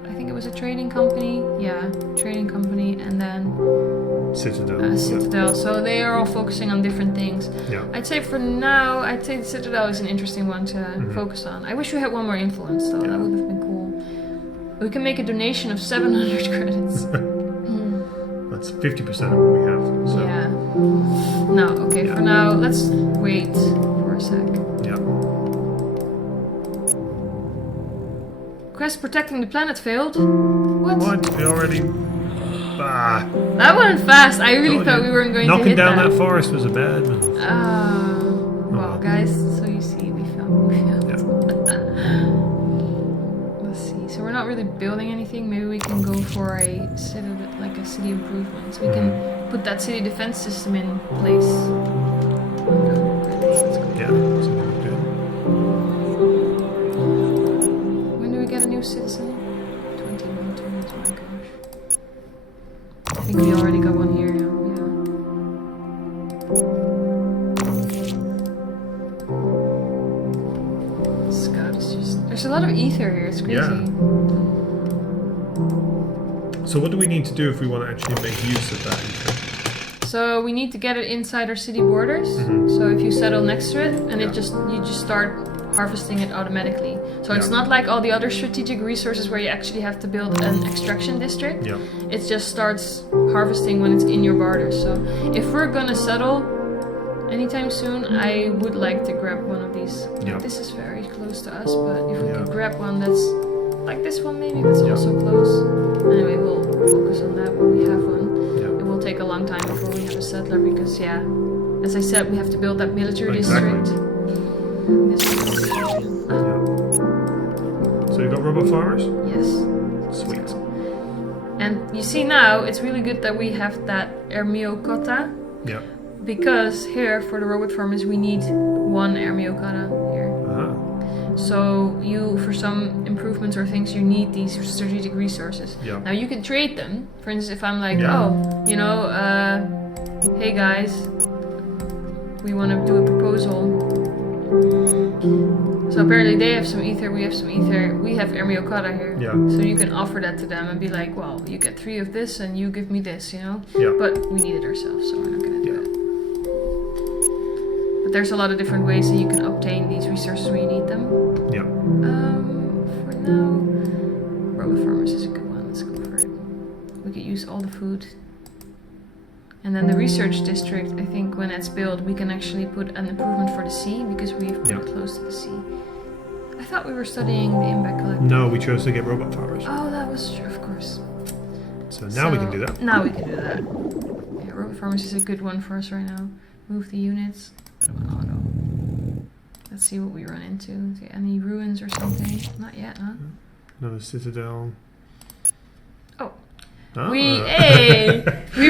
I think it was a trading company. Yeah, trading company, and then Citadel. Citadel. So they are all focusing on different things. Yeah. I'd say for now, I'd say the Citadel is an interesting one to focus on. I wish we had one more influence though. That would have been cool. We can make a donation of 700 credits. That's 50% of what we have. So. Yeah. No, okay, for now, let's wait for a sec. Yeah. Quest protecting the planet failed? What? What? We already... Ah. That went fast. I really thought we weren't going to hit Knocking down that forest was a bad move. Well, guys, so you see, we failed. Yeah. Let's see. So we're not really building anything. Maybe we can go for a city, like a city improvement. So we can put that city defense system in place. Yeah, that's good. When do we get a new citizen? 21 turns, my gosh. I think we already got one here now, yeah. Scout is just... There's a lot of ether here, it's crazy. Yeah. So what do we need to do if we want to actually make use of that ether? So we need to get it inside our city borders. So if you settle next to it, and you just start harvesting it automatically. So it's not like all the other strategic resources where you actually have to build an extraction district. Yeah. It just starts harvesting when it's in your borders. So if we're gonna settle anytime soon, I would like to grab one of these. Yeah. This is very close to us, but if we could grab one that's like this one maybe, that's also close. Anyway, we'll focus on that when we have one. It will take a long time before we have a settler because, as I said, we have to build that military district. This one. So you got robot farmers? Yes. Sweet. And you see now, it's really good that we have that Ermiokota. Yeah. Because here, for the robot farmers, we need 1 Ermiokota here. So for some improvements or things, you need these strategic resources. Yeah. Now you can trade them. For instance, if I'm like, hey guys, we want to do a proposal. So apparently they have some ether, we have some ether, we have Ermiokata here. Yeah. So you can offer that to them and be like, well, you get 3 of this and you give me this, Yeah. But we need it ourselves, so we're not going to do it. But there's a lot of different ways that you can obtain these resources when you need them. Yeah. For now, robot farmers is a good one. Let's go for it. We could use all the food. And then the research district, I think when it's built, we can actually put an improvement for the sea because we've put it close to the sea. I thought we were studying the impact collector. No, we chose to get robot farmers. Oh, that was true, of course. So now we can do that. Now we can do that. Yeah, robot farmers is a good one for us right now. Move the units. Put them on auto. Let's see what we run into. Any ruins or something? Not yet, huh? Another citadel. Oh. We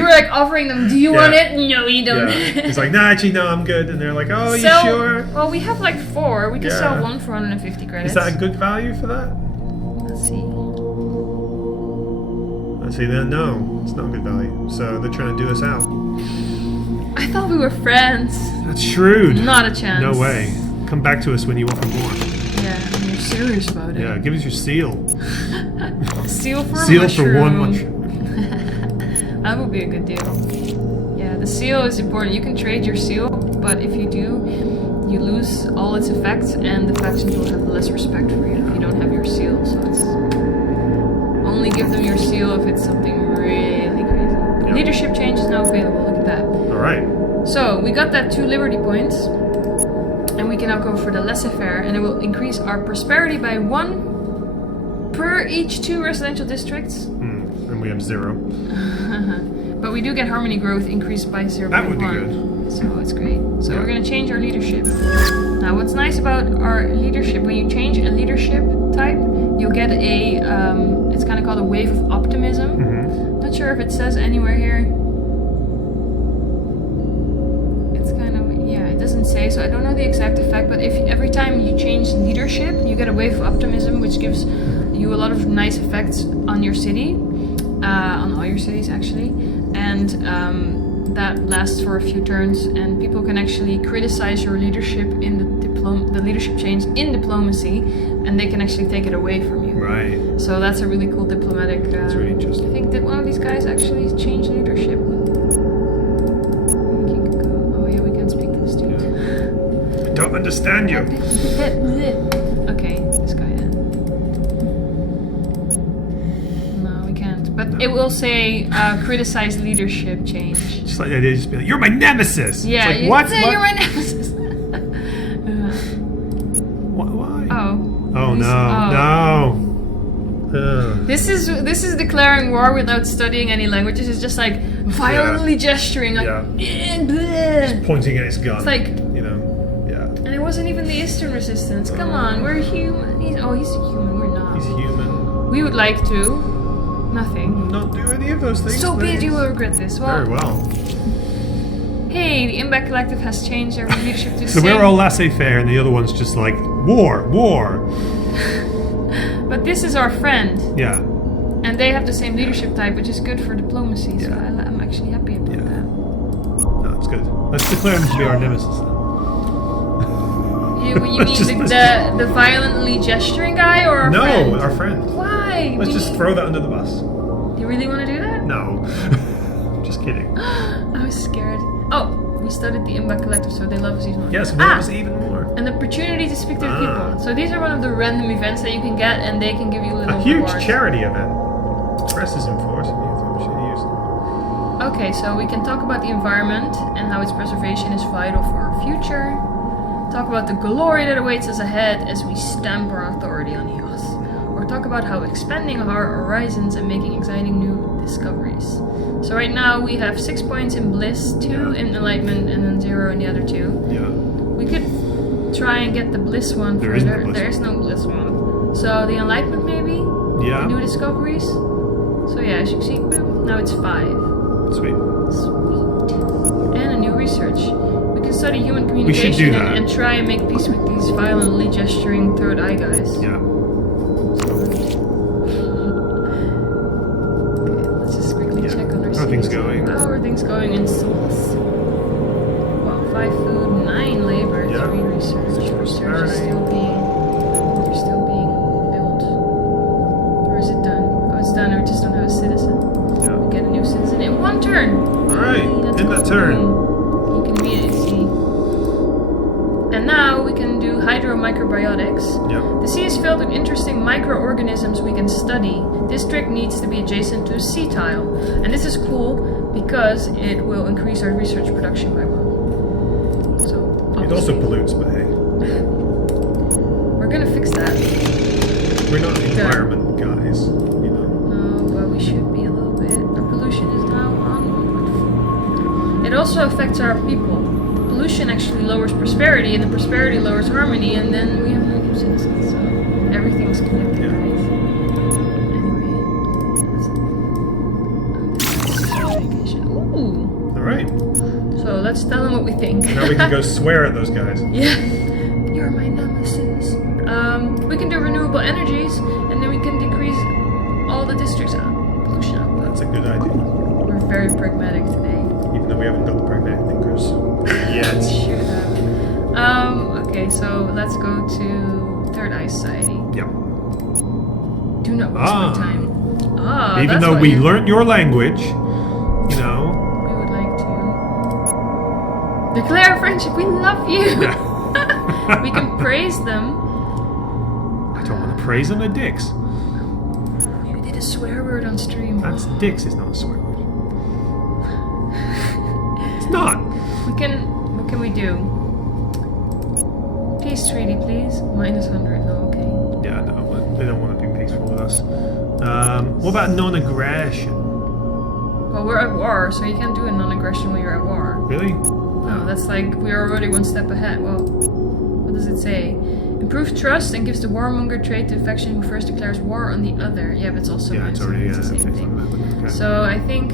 were like offering them, do you want it? No, you don't. Yeah. It's like, nah, actually, no, I'm good. And they're like, oh, you sure? Well, we have like 4. We can sell 1 for 150 credits. Is that a good value for that? Let's see. See, then no, it's not good value. So they're trying to do us out. I thought we were friends. That's shrewd. Not a chance. No way. Come back to us when you offer more. Yeah, and you're serious about it. Yeah, give us your seal. Seal for a Seal mushroom. for one mushroom. That would be a good deal. Yeah, the seal is important. You can trade your seal, but if you do, you lose all its effects, and the factions will have less respect for you if you don't have your seal. So it's only give them your seal if it's something really crazy. Yep. Leadership change is now available. Look at that. All right. So we got that 2 liberty points, and we can now go for the laissez-faire, and it will increase our prosperity by 1 per each 2 residential districts. And we have 0. But we do get harmony growth increased by 0.1. That would be good. So it's great. So we're going to change our leadership. Now what's nice about our leadership, when you change a leadership type, you'll get a, it's kind of called a wave of optimism. Not sure if it says anywhere here. It's kind of, yeah, it doesn't say, so I don't know the exact effect, but if every time you change leadership, you get a wave of optimism, which gives you a lot of nice effects on your city, on all your cities actually, and that lasts for a few turns, and people can actually criticize your leadership in the leadership change in diplomacy, and they can actually take it away from you. Right. So that's a really cool diplomatic. That's really interesting. I think that one of these guys actually changed leadership. Oh yeah, we can speak this too. I don't understand you. Okay, this guy then. No, we can't. But it will say criticize leadership change. Just like the idea, just be like, you're my nemesis. Yeah, it's like, you what? say you're my nemesis. Why? Oh. Oh no, no. This is declaring war without studying any languages. It's just like violently gesturing, like Just pointing at his gun. It's like, you know, yeah. and it wasn't even the Eastern Resistance. Come on, we're human. He's a human. We're not. He's human. We would like to. Nothing. Not do any of those things. So please. bad you will regret this. Well, Very well. hey, the Impact Collective has changed their leadership to So we're all laissez-faire, and the other one's just like war. But this is our friend. Yeah. And they have the same leadership type, which is good for diplomacy. So Yeah. I'm actually happy about that. No, that's good. Let's declare him to be our nemesis then. You mean the violently gesturing guy or our friend? No, our friend. Why? Let's just throw that under the bus. You really want to do that? No. Just kidding. I was scared. Oh, we started the Impact Collective, so they love us even more. Yes, we was even more. An opportunity to speak to the people. So these are one of the random events that you can get, and they can give you little A huge rewards. charity event. Press is enforced, and you should use it. Okay, so we can talk about the environment and how its preservation is vital for our future. Talk about the glory that awaits us ahead as we stamp our authority on Eos. Or talk about how expanding our horizons and making exciting new discoveries. So right now we have 6 points in Bliss, 2 in Enlightenment, and then 0 in the other 2. Yeah. We could try and get the Bliss one There further. isn't a Bliss There is no Bliss one. So the Enlightenment maybe? Yeah. New discoveries? So yeah, as you see, boom, now it's 5. Sweet. Sweet. And a new research. We can study human should communication do that. and try and make peace with these violently gesturing third eye guys. Yeah. Okay, let's just quickly check on our How are things cities. going? How are things going in souls? Well, 5 food, 9 labor, Yeah. 3 research. Research is prosperity. still being built. Or is it done? Oh, it's done. We just don't have a citizen. Yeah. We get a new citizen in 1 turn. Alright, That's in cool. that turn. You can read it, see. And now we can do hydromicrobiotics. Yeah. The sea is filled with interesting microorganisms we can study. This trick needs to be adjacent to a sea tile. And this is cool because it will increase our research production by 1. So It also obviously, pollutes, but hey. we're gonna fix that. We're not environment guys, you know. No, but we should be a little bit. Our pollution is now on 1.4. It also affects our people. Pollution actually lowers prosperity, and the prosperity lowers harmony, and then we have no new citizens. So everything's connected, Yeah. right? Anyway, ooh. Alright. So let's tell them what we think. Now we can go swear at those guys. Yeah, you're my nemesis. We can do renewable energies, and then we can decrease all the districts' pollution output. That's a good idea. We're very pragmatic today. Even though we haven't got the pragmatic thinkers yet. Should have. Okay, so let's go to Third Eye Society. Yeah. Do not waste my time. Ah, Even that's though what we you- learnt your language, you know. We would like to declare friendship. We love you. Yeah. We can praise them. I don't want to praise them, they're dicks. You did a swear word on stream. That's dicks is not a swear word. It's not. What can we do? Peace treaty, please. -100. No, okay. Yeah, no, they don't want to be peaceful with us. What about non-aggression? Well, we're at war, so you can't do a non-aggression when you're at war. Really? No, that's like we're already one step ahead. Well, what does it say? Improves trust and gives the warmonger trait to a faction who first declares war on the other. Yeah, but it's also Yeah, it's so already it's the same okay, thing. okay. So I think,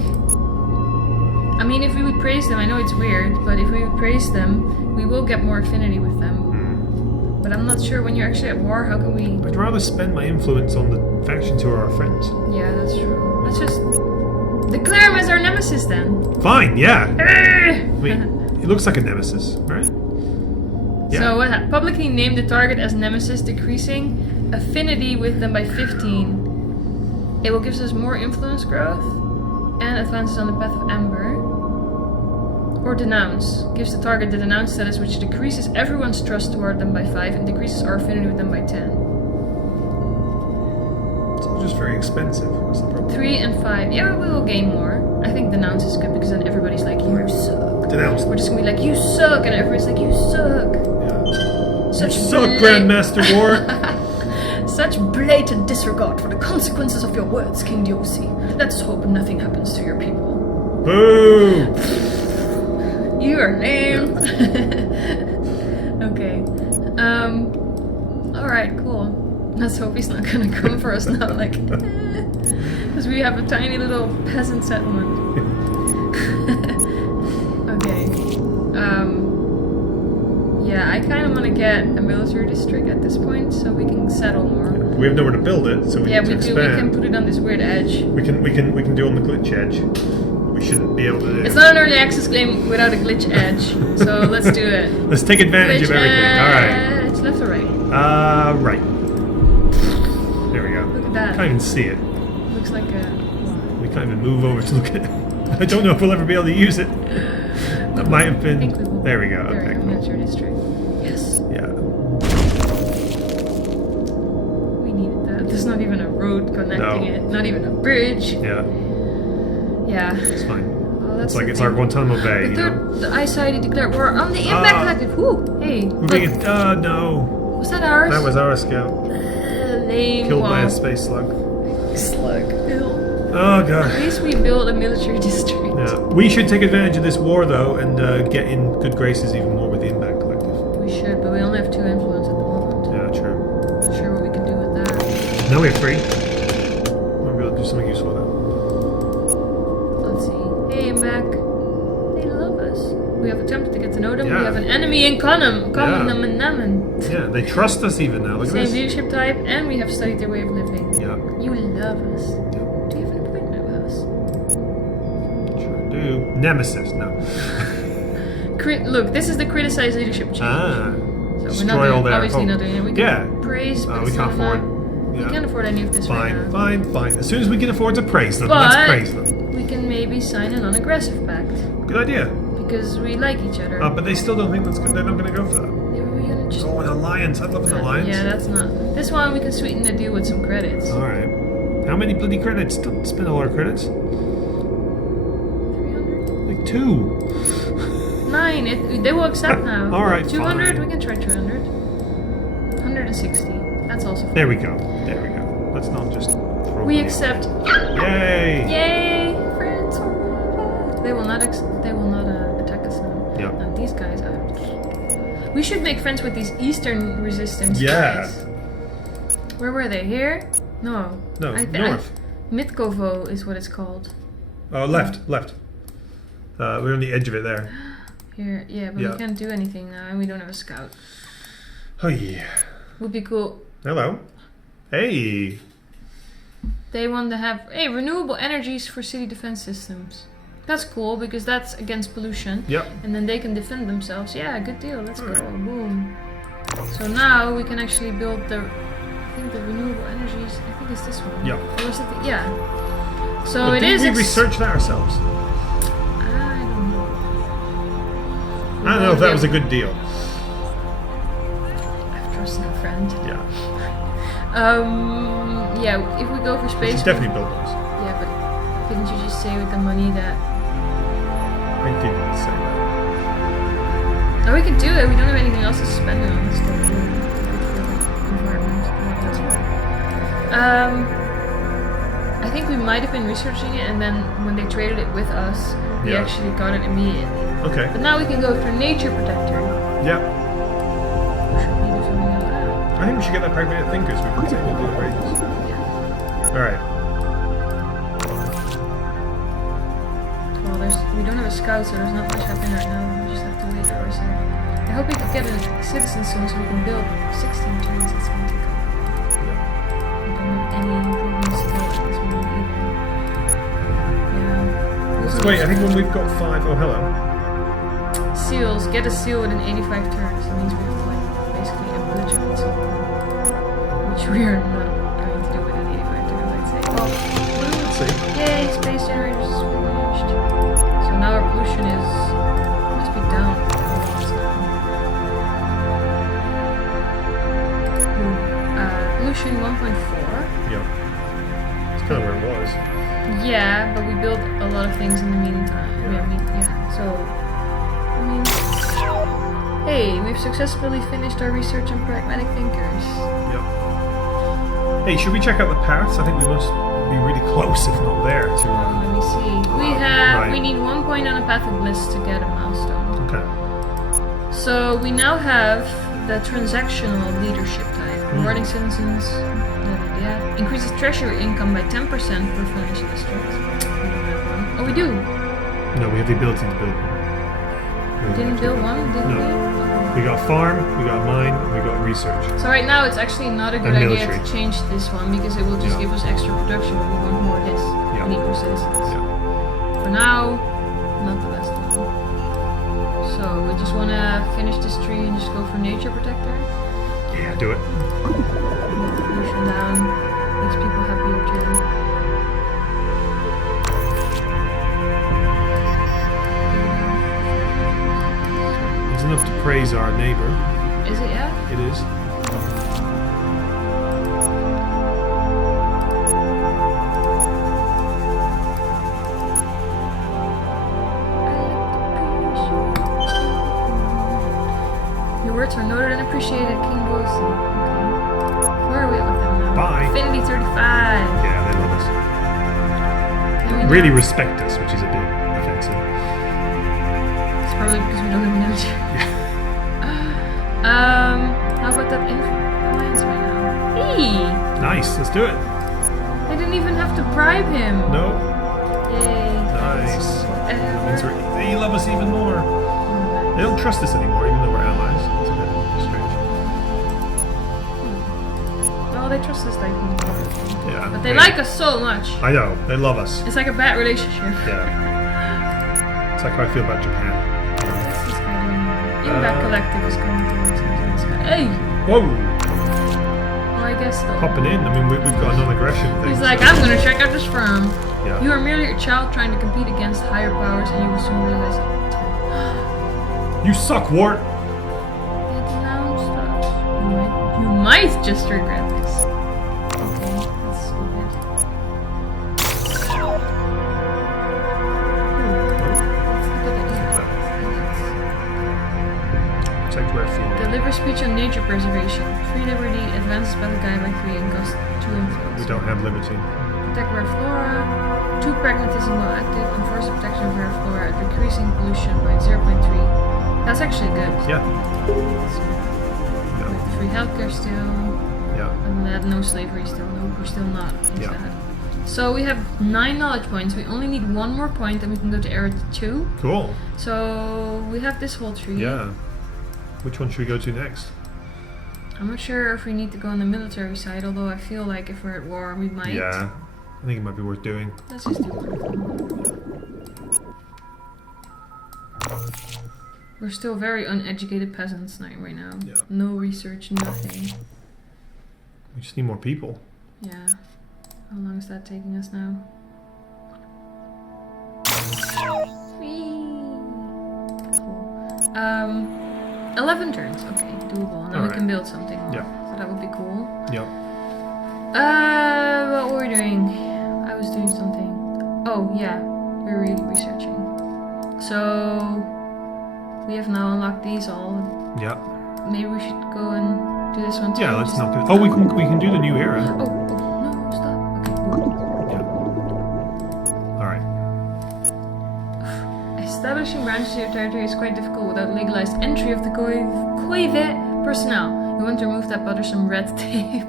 I mean, if we would praise them, I know it's weird, but if we would praise them, we will get more affinity with them. But I'm not sure when you're actually at war, how can we... I'd rather spend my influence on the factions who are our friends. Yeah, that's true. Let's just declare him as our nemesis then. Fine, yeah. Eh! I mean, it looks like a nemesis, right? Yeah. So publicly name the target as nemesis, decreasing affinity with them by 15. It will give us more influence growth and advances on the path of amber. Or denounce. Gives the target the denounce status, which decreases everyone's trust toward them by 5 and decreases our affinity with them by 10. It's all just very expensive. What's the problem? 3 and 5. Yeah, we will gain more. I think denounce is good because then everybody's like, you suck. Denounce. We're just gonna be like, you suck, and everybody's like, you suck. Yeah. Such You suck, Grandmaster War. Such blatant disregard for the consequences of your words, King Duosi. Let's hope nothing happens to your people. Boo! You are lame. Okay. Alright, cool. Let's hope he's not gonna come for us now, like... Because we have a tiny little peasant settlement. Okay. Yeah, I kind of want to get a military district at this point, so we can settle more. We have nowhere to build it, so we Yeah, need to we do. expand. We can put it on this weird edge. We can do on the glitch edge. We shouldn't be able to do. It's not an early access game without a glitch edge, so let's do it. Let's take advantage Glitch of everything. All right. edge, left or right? Right. There we go. Look at that. Can't even see it. Looks like a. We can't even move over to look at it. I don't know if we'll ever be able to use it. That might have I think we been. will. There we go. There Okay, we go. cool. Military district. Yes. Yeah. We needed that. There's not even a road connecting No. it. Not even a bridge. Yeah. Yeah. It's fine. Well, that's It's like the it's thing. our Guantanamo Bay, The you know. third, the Ice Society declared war on the Impact Collective. Whoo! Hey. We're Look, being. No. was that ours? That was our scout. Lame. Killed by a Well, space slug. slug. Ew. Oh god. At least we built a military district. Yeah. We should take advantage of this war though, and get in good graces even more with the Impact Collective. We should, but we only have 2 influence at the moment. Yeah, true. Not sure what we can do with that. Now we have 3. Might be able to do something useful with Let's see. Hey, Mac. They love us. We have attempted to get to know them. Yeah. We have an enemy in common. Yeah. Namen. that. Yeah, they trust us even now. Look at Same this. leadership type, and we have studied their way of living. Yeah, You love us. Do you have an appointment with us? sure do. Nemesis, no. Look, this is the criticized leadership change. Ah. So we're Destroy not doing, all their obviously hope. not doing it. We can Yeah. praise, but We it's can't not afford. We Yeah. can't afford any of this right Fine, now. fine, fine. As soon as we can afford to praise them, But let's praise them. we can maybe sign a non-aggressive pact Good idea. because we like each other. But they still don't think that's good. They're not going to go for that. Maybe we're gonna just. Oh, an alliance. I'd love an alliance. Yeah, that's not. This one we can sweeten the deal with some credits. All right. How many bloody credits? Don't spend all our credits. 300? Like 2. 9. They will accept now. All right, 200. fine. We can try 200. 160. That's also. Fine. There we go. There we go. Let's not just throw We money. accept. Yay! Yay, friends! They will not. They will not attack us now. Yep. No, these guys are. We should make friends with these Eastern resistance Yeah. guys. Where were they? Here? No. No, north. Mitkovo is what it's called. Left. We're on the edge of it there. Here, yeah, but Yeah. we can't do anything now, and we don't have a scout. Oh yeah. Would be cool. Hello. Hey. They want to have renewable energies for city defense systems. That's cool because that's against pollution. Yep. And then they can defend themselves. Yeah, good deal. Let's go. Boom. So now we can actually build the renewable energies. I think it's this one. Yep. Or was it yeah. So But it is. Did we research that ourselves? I don't know. I don't know if that was a good deal. I've trusted a friend. Yeah. Yeah. If we go for We space, should definitely build those. yeah, but couldn't you just say with the money that? I didn't say that. Oh, we could do it. We don't have anything else to spend it on. It's still good for the environment. That's right. I think we might have been researching it, and then when they traded it with us, we Yeah. actually got it immediately. Okay. But now we can go for Nature Protector. Yeah. Or should we do something like that? I think we should get that pragmatic thinkers. We've been saying we'll do it right. Yeah. All right. Well, we don't have a scout, so there's not much happening right now. We just have to wait for a second. I hope we can get a citizen soon, so we can build 16 turns. That's going to take a while. We don't have any improvements to build at this moment either. Yeah. So wait, I think when we've got 5... Oh, hello. Seals. Get a seal within 85 turns. That means we have to basically obliterate something. Which we are not going to do within 85 turns, I'd say. Well, Let's see. yay, space generators is finished. So now our pollution must be down. Pollution 1.4. Yeah. It's kind of where it was. Yeah, but we built a lot of things in the meantime. So, I mean, hey, we've successfully finished our research on pragmatic thinkers. Yep. Hey, should we check out the paths? I think we must be really close, if not there, to... Let me see. We need 1 point on a path of bliss to get a milestone. Okay. So we now have the transactional leadership type. Rewarding citizens. Yeah. Increases treasury income by 10% per financial district. We don't have one. Oh, we do. No, we have the ability to build one. We didn't build one, did No. we? We got farm, we got mine, and we got research. So right now it's actually not a good And idea military. to change this one because it will just Yeah. give us extra production. We want more of this. Yeah. We need more citizens. Yeah. For now, not the best one. So we just want to finish this tree and just go for Nature Protector. Yeah, do it. Pollution down. Makes people happier too. It's enough to praise our neighbor. Is it, yeah? It is. Your words are noted and appreciated, King Duosi. Okay. Where are we at with them now? Bye. Affinity 35. Yeah, they love us. Can we Really now- respect us, which is a bit offensive. It's probably because we don't have military. How about that alliance right now? Hey! Nice, let's do it. They didn't even have to bribe him. No. Yay. Nice. Means Whatever. they love us even more. They don't trust us anymore, even though we're allies. It's a bit strange. Well, they trust us like more. Yeah. But they like us so much. I know, they love us. It's like a bad relationship. Yeah. It's like how I feel about Japan. What's this guy doing? Impact Collective is coming towards us. This guy. Hey! Whoa! Well, I guess though. Popping in. I mean, we've got a non-aggression thing. He's like, so- I'm gonna check out this firm. Yeah. You are merely a child trying to compete against higher powers, and you will soon realize it. You suck, Wart! They denounced us. You might just regret this. Okay, that's stupid. Protect where flora. Deliver speech on nature preservation. Free liberty advances by the guy by 3 and costs 2 influence. We don't have liberty. Protect rare flora. 2 pragmatism while active. Enforce the protection of rare flora, decreasing pollution by 0.3. That's actually good. Yeah. So, we have the free healthcare still. Yeah. And that no slavery still. No, we're still not. Thanks Yeah. God. So we have 9 knowledge points. We only need 1 more point, and we can go to era 2. Cool. So we have this whole tree. Yeah. Which one should we go to next? I'm not sure if we need to go on the military side, although I feel like if we're at war, we might. Yeah. I think it might be worth doing. Let's just do it. We're still very uneducated peasants right now. Yeah. No research, nothing. We just need more people. Yeah. How long is that taking us now? Whee! Cool. 11 turns. Okay, doable. And then we can build something more. Yeah. So that would be cool. Yeah. What were we doing? I was doing something. Oh, yeah. We're researching. So, we have now unlocked these all. Yeah. Maybe we should go and do this one too. Yeah, let's knock it. Oh, we can do the new era. Oh, no, stop. Okay, cool. Yeah. Alright. Establishing branches to your territory is quite difficult without legalized entry of the Coive personnel. You want to remove that bothersome red tape.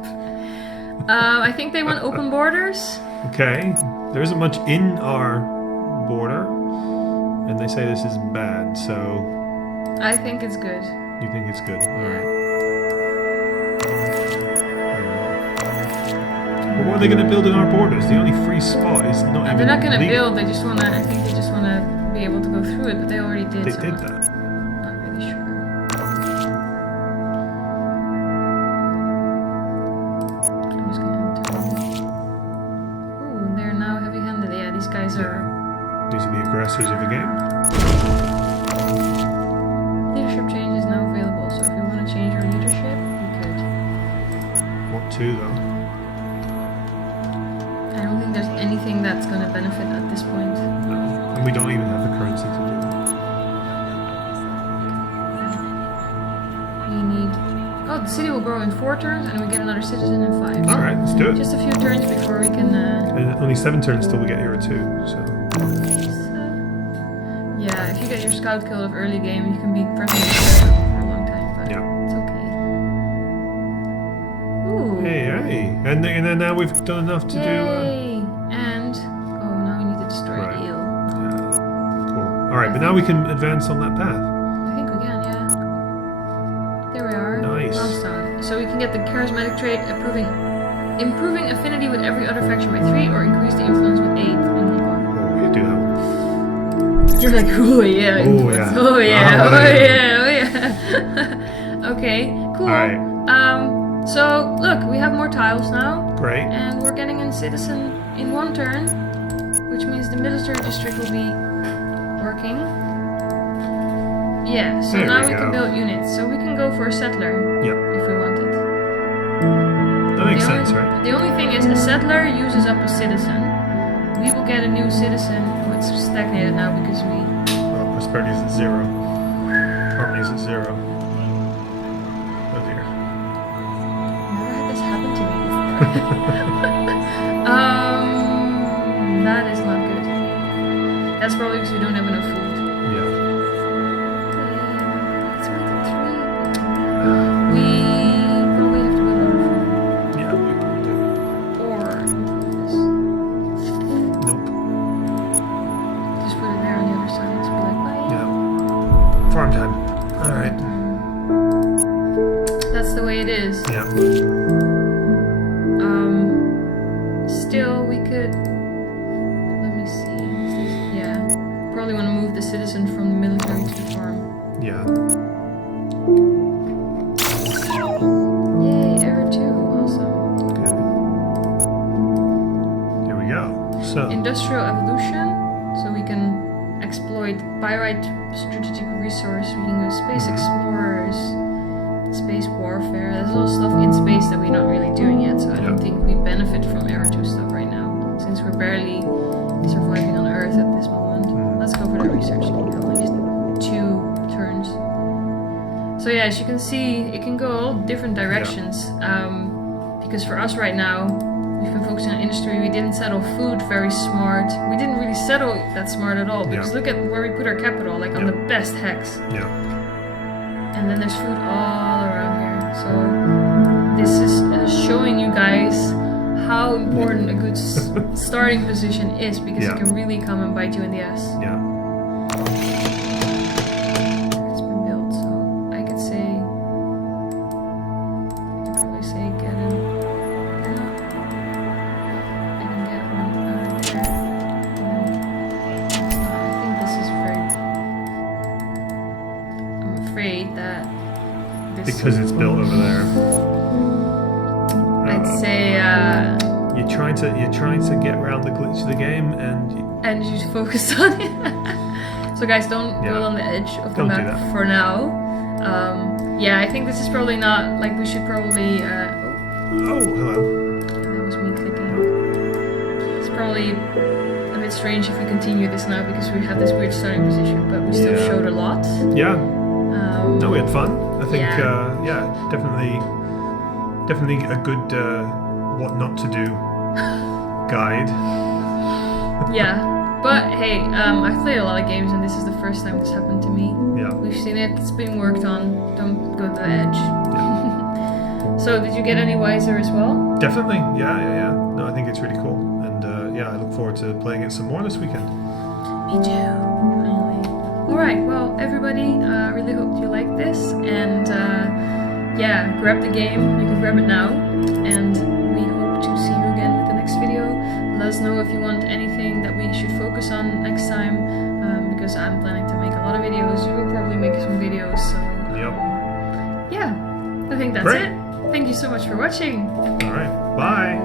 I think they want open borders. Okay. There isn't much in our border. And they say this is bad, so... I think it's good. You think it's good? Alright. Well, what are they going to build in our borders? The only free spot is not even They're not going to legal. build, they just want to, I think they just want to be able to go through it, but they already did. They so did I'm that. Not really sure. I'm just going to enter. Ooh, they're now heavy-handed. Yeah, these guys are... These are the aggressors of the game. Leadership change is now available, so if you want to change your leadership, you could. What to, though? I don't think there's anything that's going to benefit at this point. No. And we don't even have the currency to do it. We need... Oh, the city will grow in 4 turns, and we get another citizen in 5. Alright, let's do it. Just a few turns before we can... And only 7 turns till we get Era 2, so... Yeah, if you get your scout kill of early game, you can be president for a long time, but Yeah. it's okay. Ooh. Hey. And then now we've done enough to do... Yay! And... Oh, now we need to destroy Right. the eel. Yeah. Cool. Alright, but now we can advance on that path. I think we can, yeah. There we are. Nice. Milestone. So we can get the charismatic trait improving affinity with every other faction by 3 or increase the influence with 8 in Hong Kong. Oh, we do that one. You're like, oh yeah, Oh, influence. yeah. Oh yeah, Oh, oh yeah. yeah, oh yeah. Okay, cool. Alright. So look, we have more tiles now, Great. and we're getting a citizen in 1 turn, which means the military district will be working. Yeah, so There now we we can go. build units. So we can go for a settler Yep. if we want it. That makes The sense, only- right? The only thing is, a settler uses up a citizen. We will get a new citizen. Oh, it's stagnated now because we... Well, prosperity is at 0. Harmony is at 0. Oh dear. Never had this happen to me before. That is not good. That's probably because we don't have enough food. Yeah. Let's make it 3. We probably have to build another food. Yeah, we probably do. Or this. Nope. Just put it there on the other side. So be like, bye. Yeah. Farm time. Alright. That's the way it is. Yeah. Still, we could. Let me see. Yeah. Probably want to move the citizen from the military to the farm. Yeah. Yay, error 2. Awesome. Okay. Here we go. So. Industrial evolution. So we can exploit pyrite strategic resource. We can go space explorers, space warfare. There's a lot of stuff in space that we're not really doing yet. So I don't think we benefit from error 2 stuff right now, since we're barely surviving on Earth at this moment. Let's go for the research. Only 2 turns. So yeah, as you can see, it can go all different directions. Because for us right now, we've been focusing on industry. We didn't settle food very smart. We didn't really settle that smart at all. Because look at where we put our capital, like on the best hex. Yeah. And then there's food all around here. So this is showing you guys how important a good starting position is, because it can really come and bite you in the ass. Yeah. It's been built, so I could say, I could probably say get in. I can get one afraid that this... Because it's built over there. I'd say... You're trying to get around the glitch of the game, and you should focus on it. So guys, don't go on the edge of the map for now. Yeah, I think this is probably not, like, we should probably... oh, hello. That was me clicking. It's probably a bit strange if we continue this now, because we had this weird starting position, but we still showed a lot. Yeah. No, we had fun. I think, definitely a good what not to do guide. Yeah. But hey, I've played a lot of games and this is the first time this happened to me. Yeah. We've seen it, it's been worked on. Don't go to the edge. Yeah. So did you get any wiser as well? Definitely, yeah. No, I think it's really cool. And I look forward to playing it some more this weekend. Me too, finally. Alright, well everybody, really hope you liked this. And grab the game, you can grab it now. And we hope to see you again with the next video. Let us know if you want anything that we should focus on next time, because I'm planning to make a lot of videos. You will probably make some videos, so... Yep. Yeah, I think that's it. Thank you so much for watching. Alright, bye!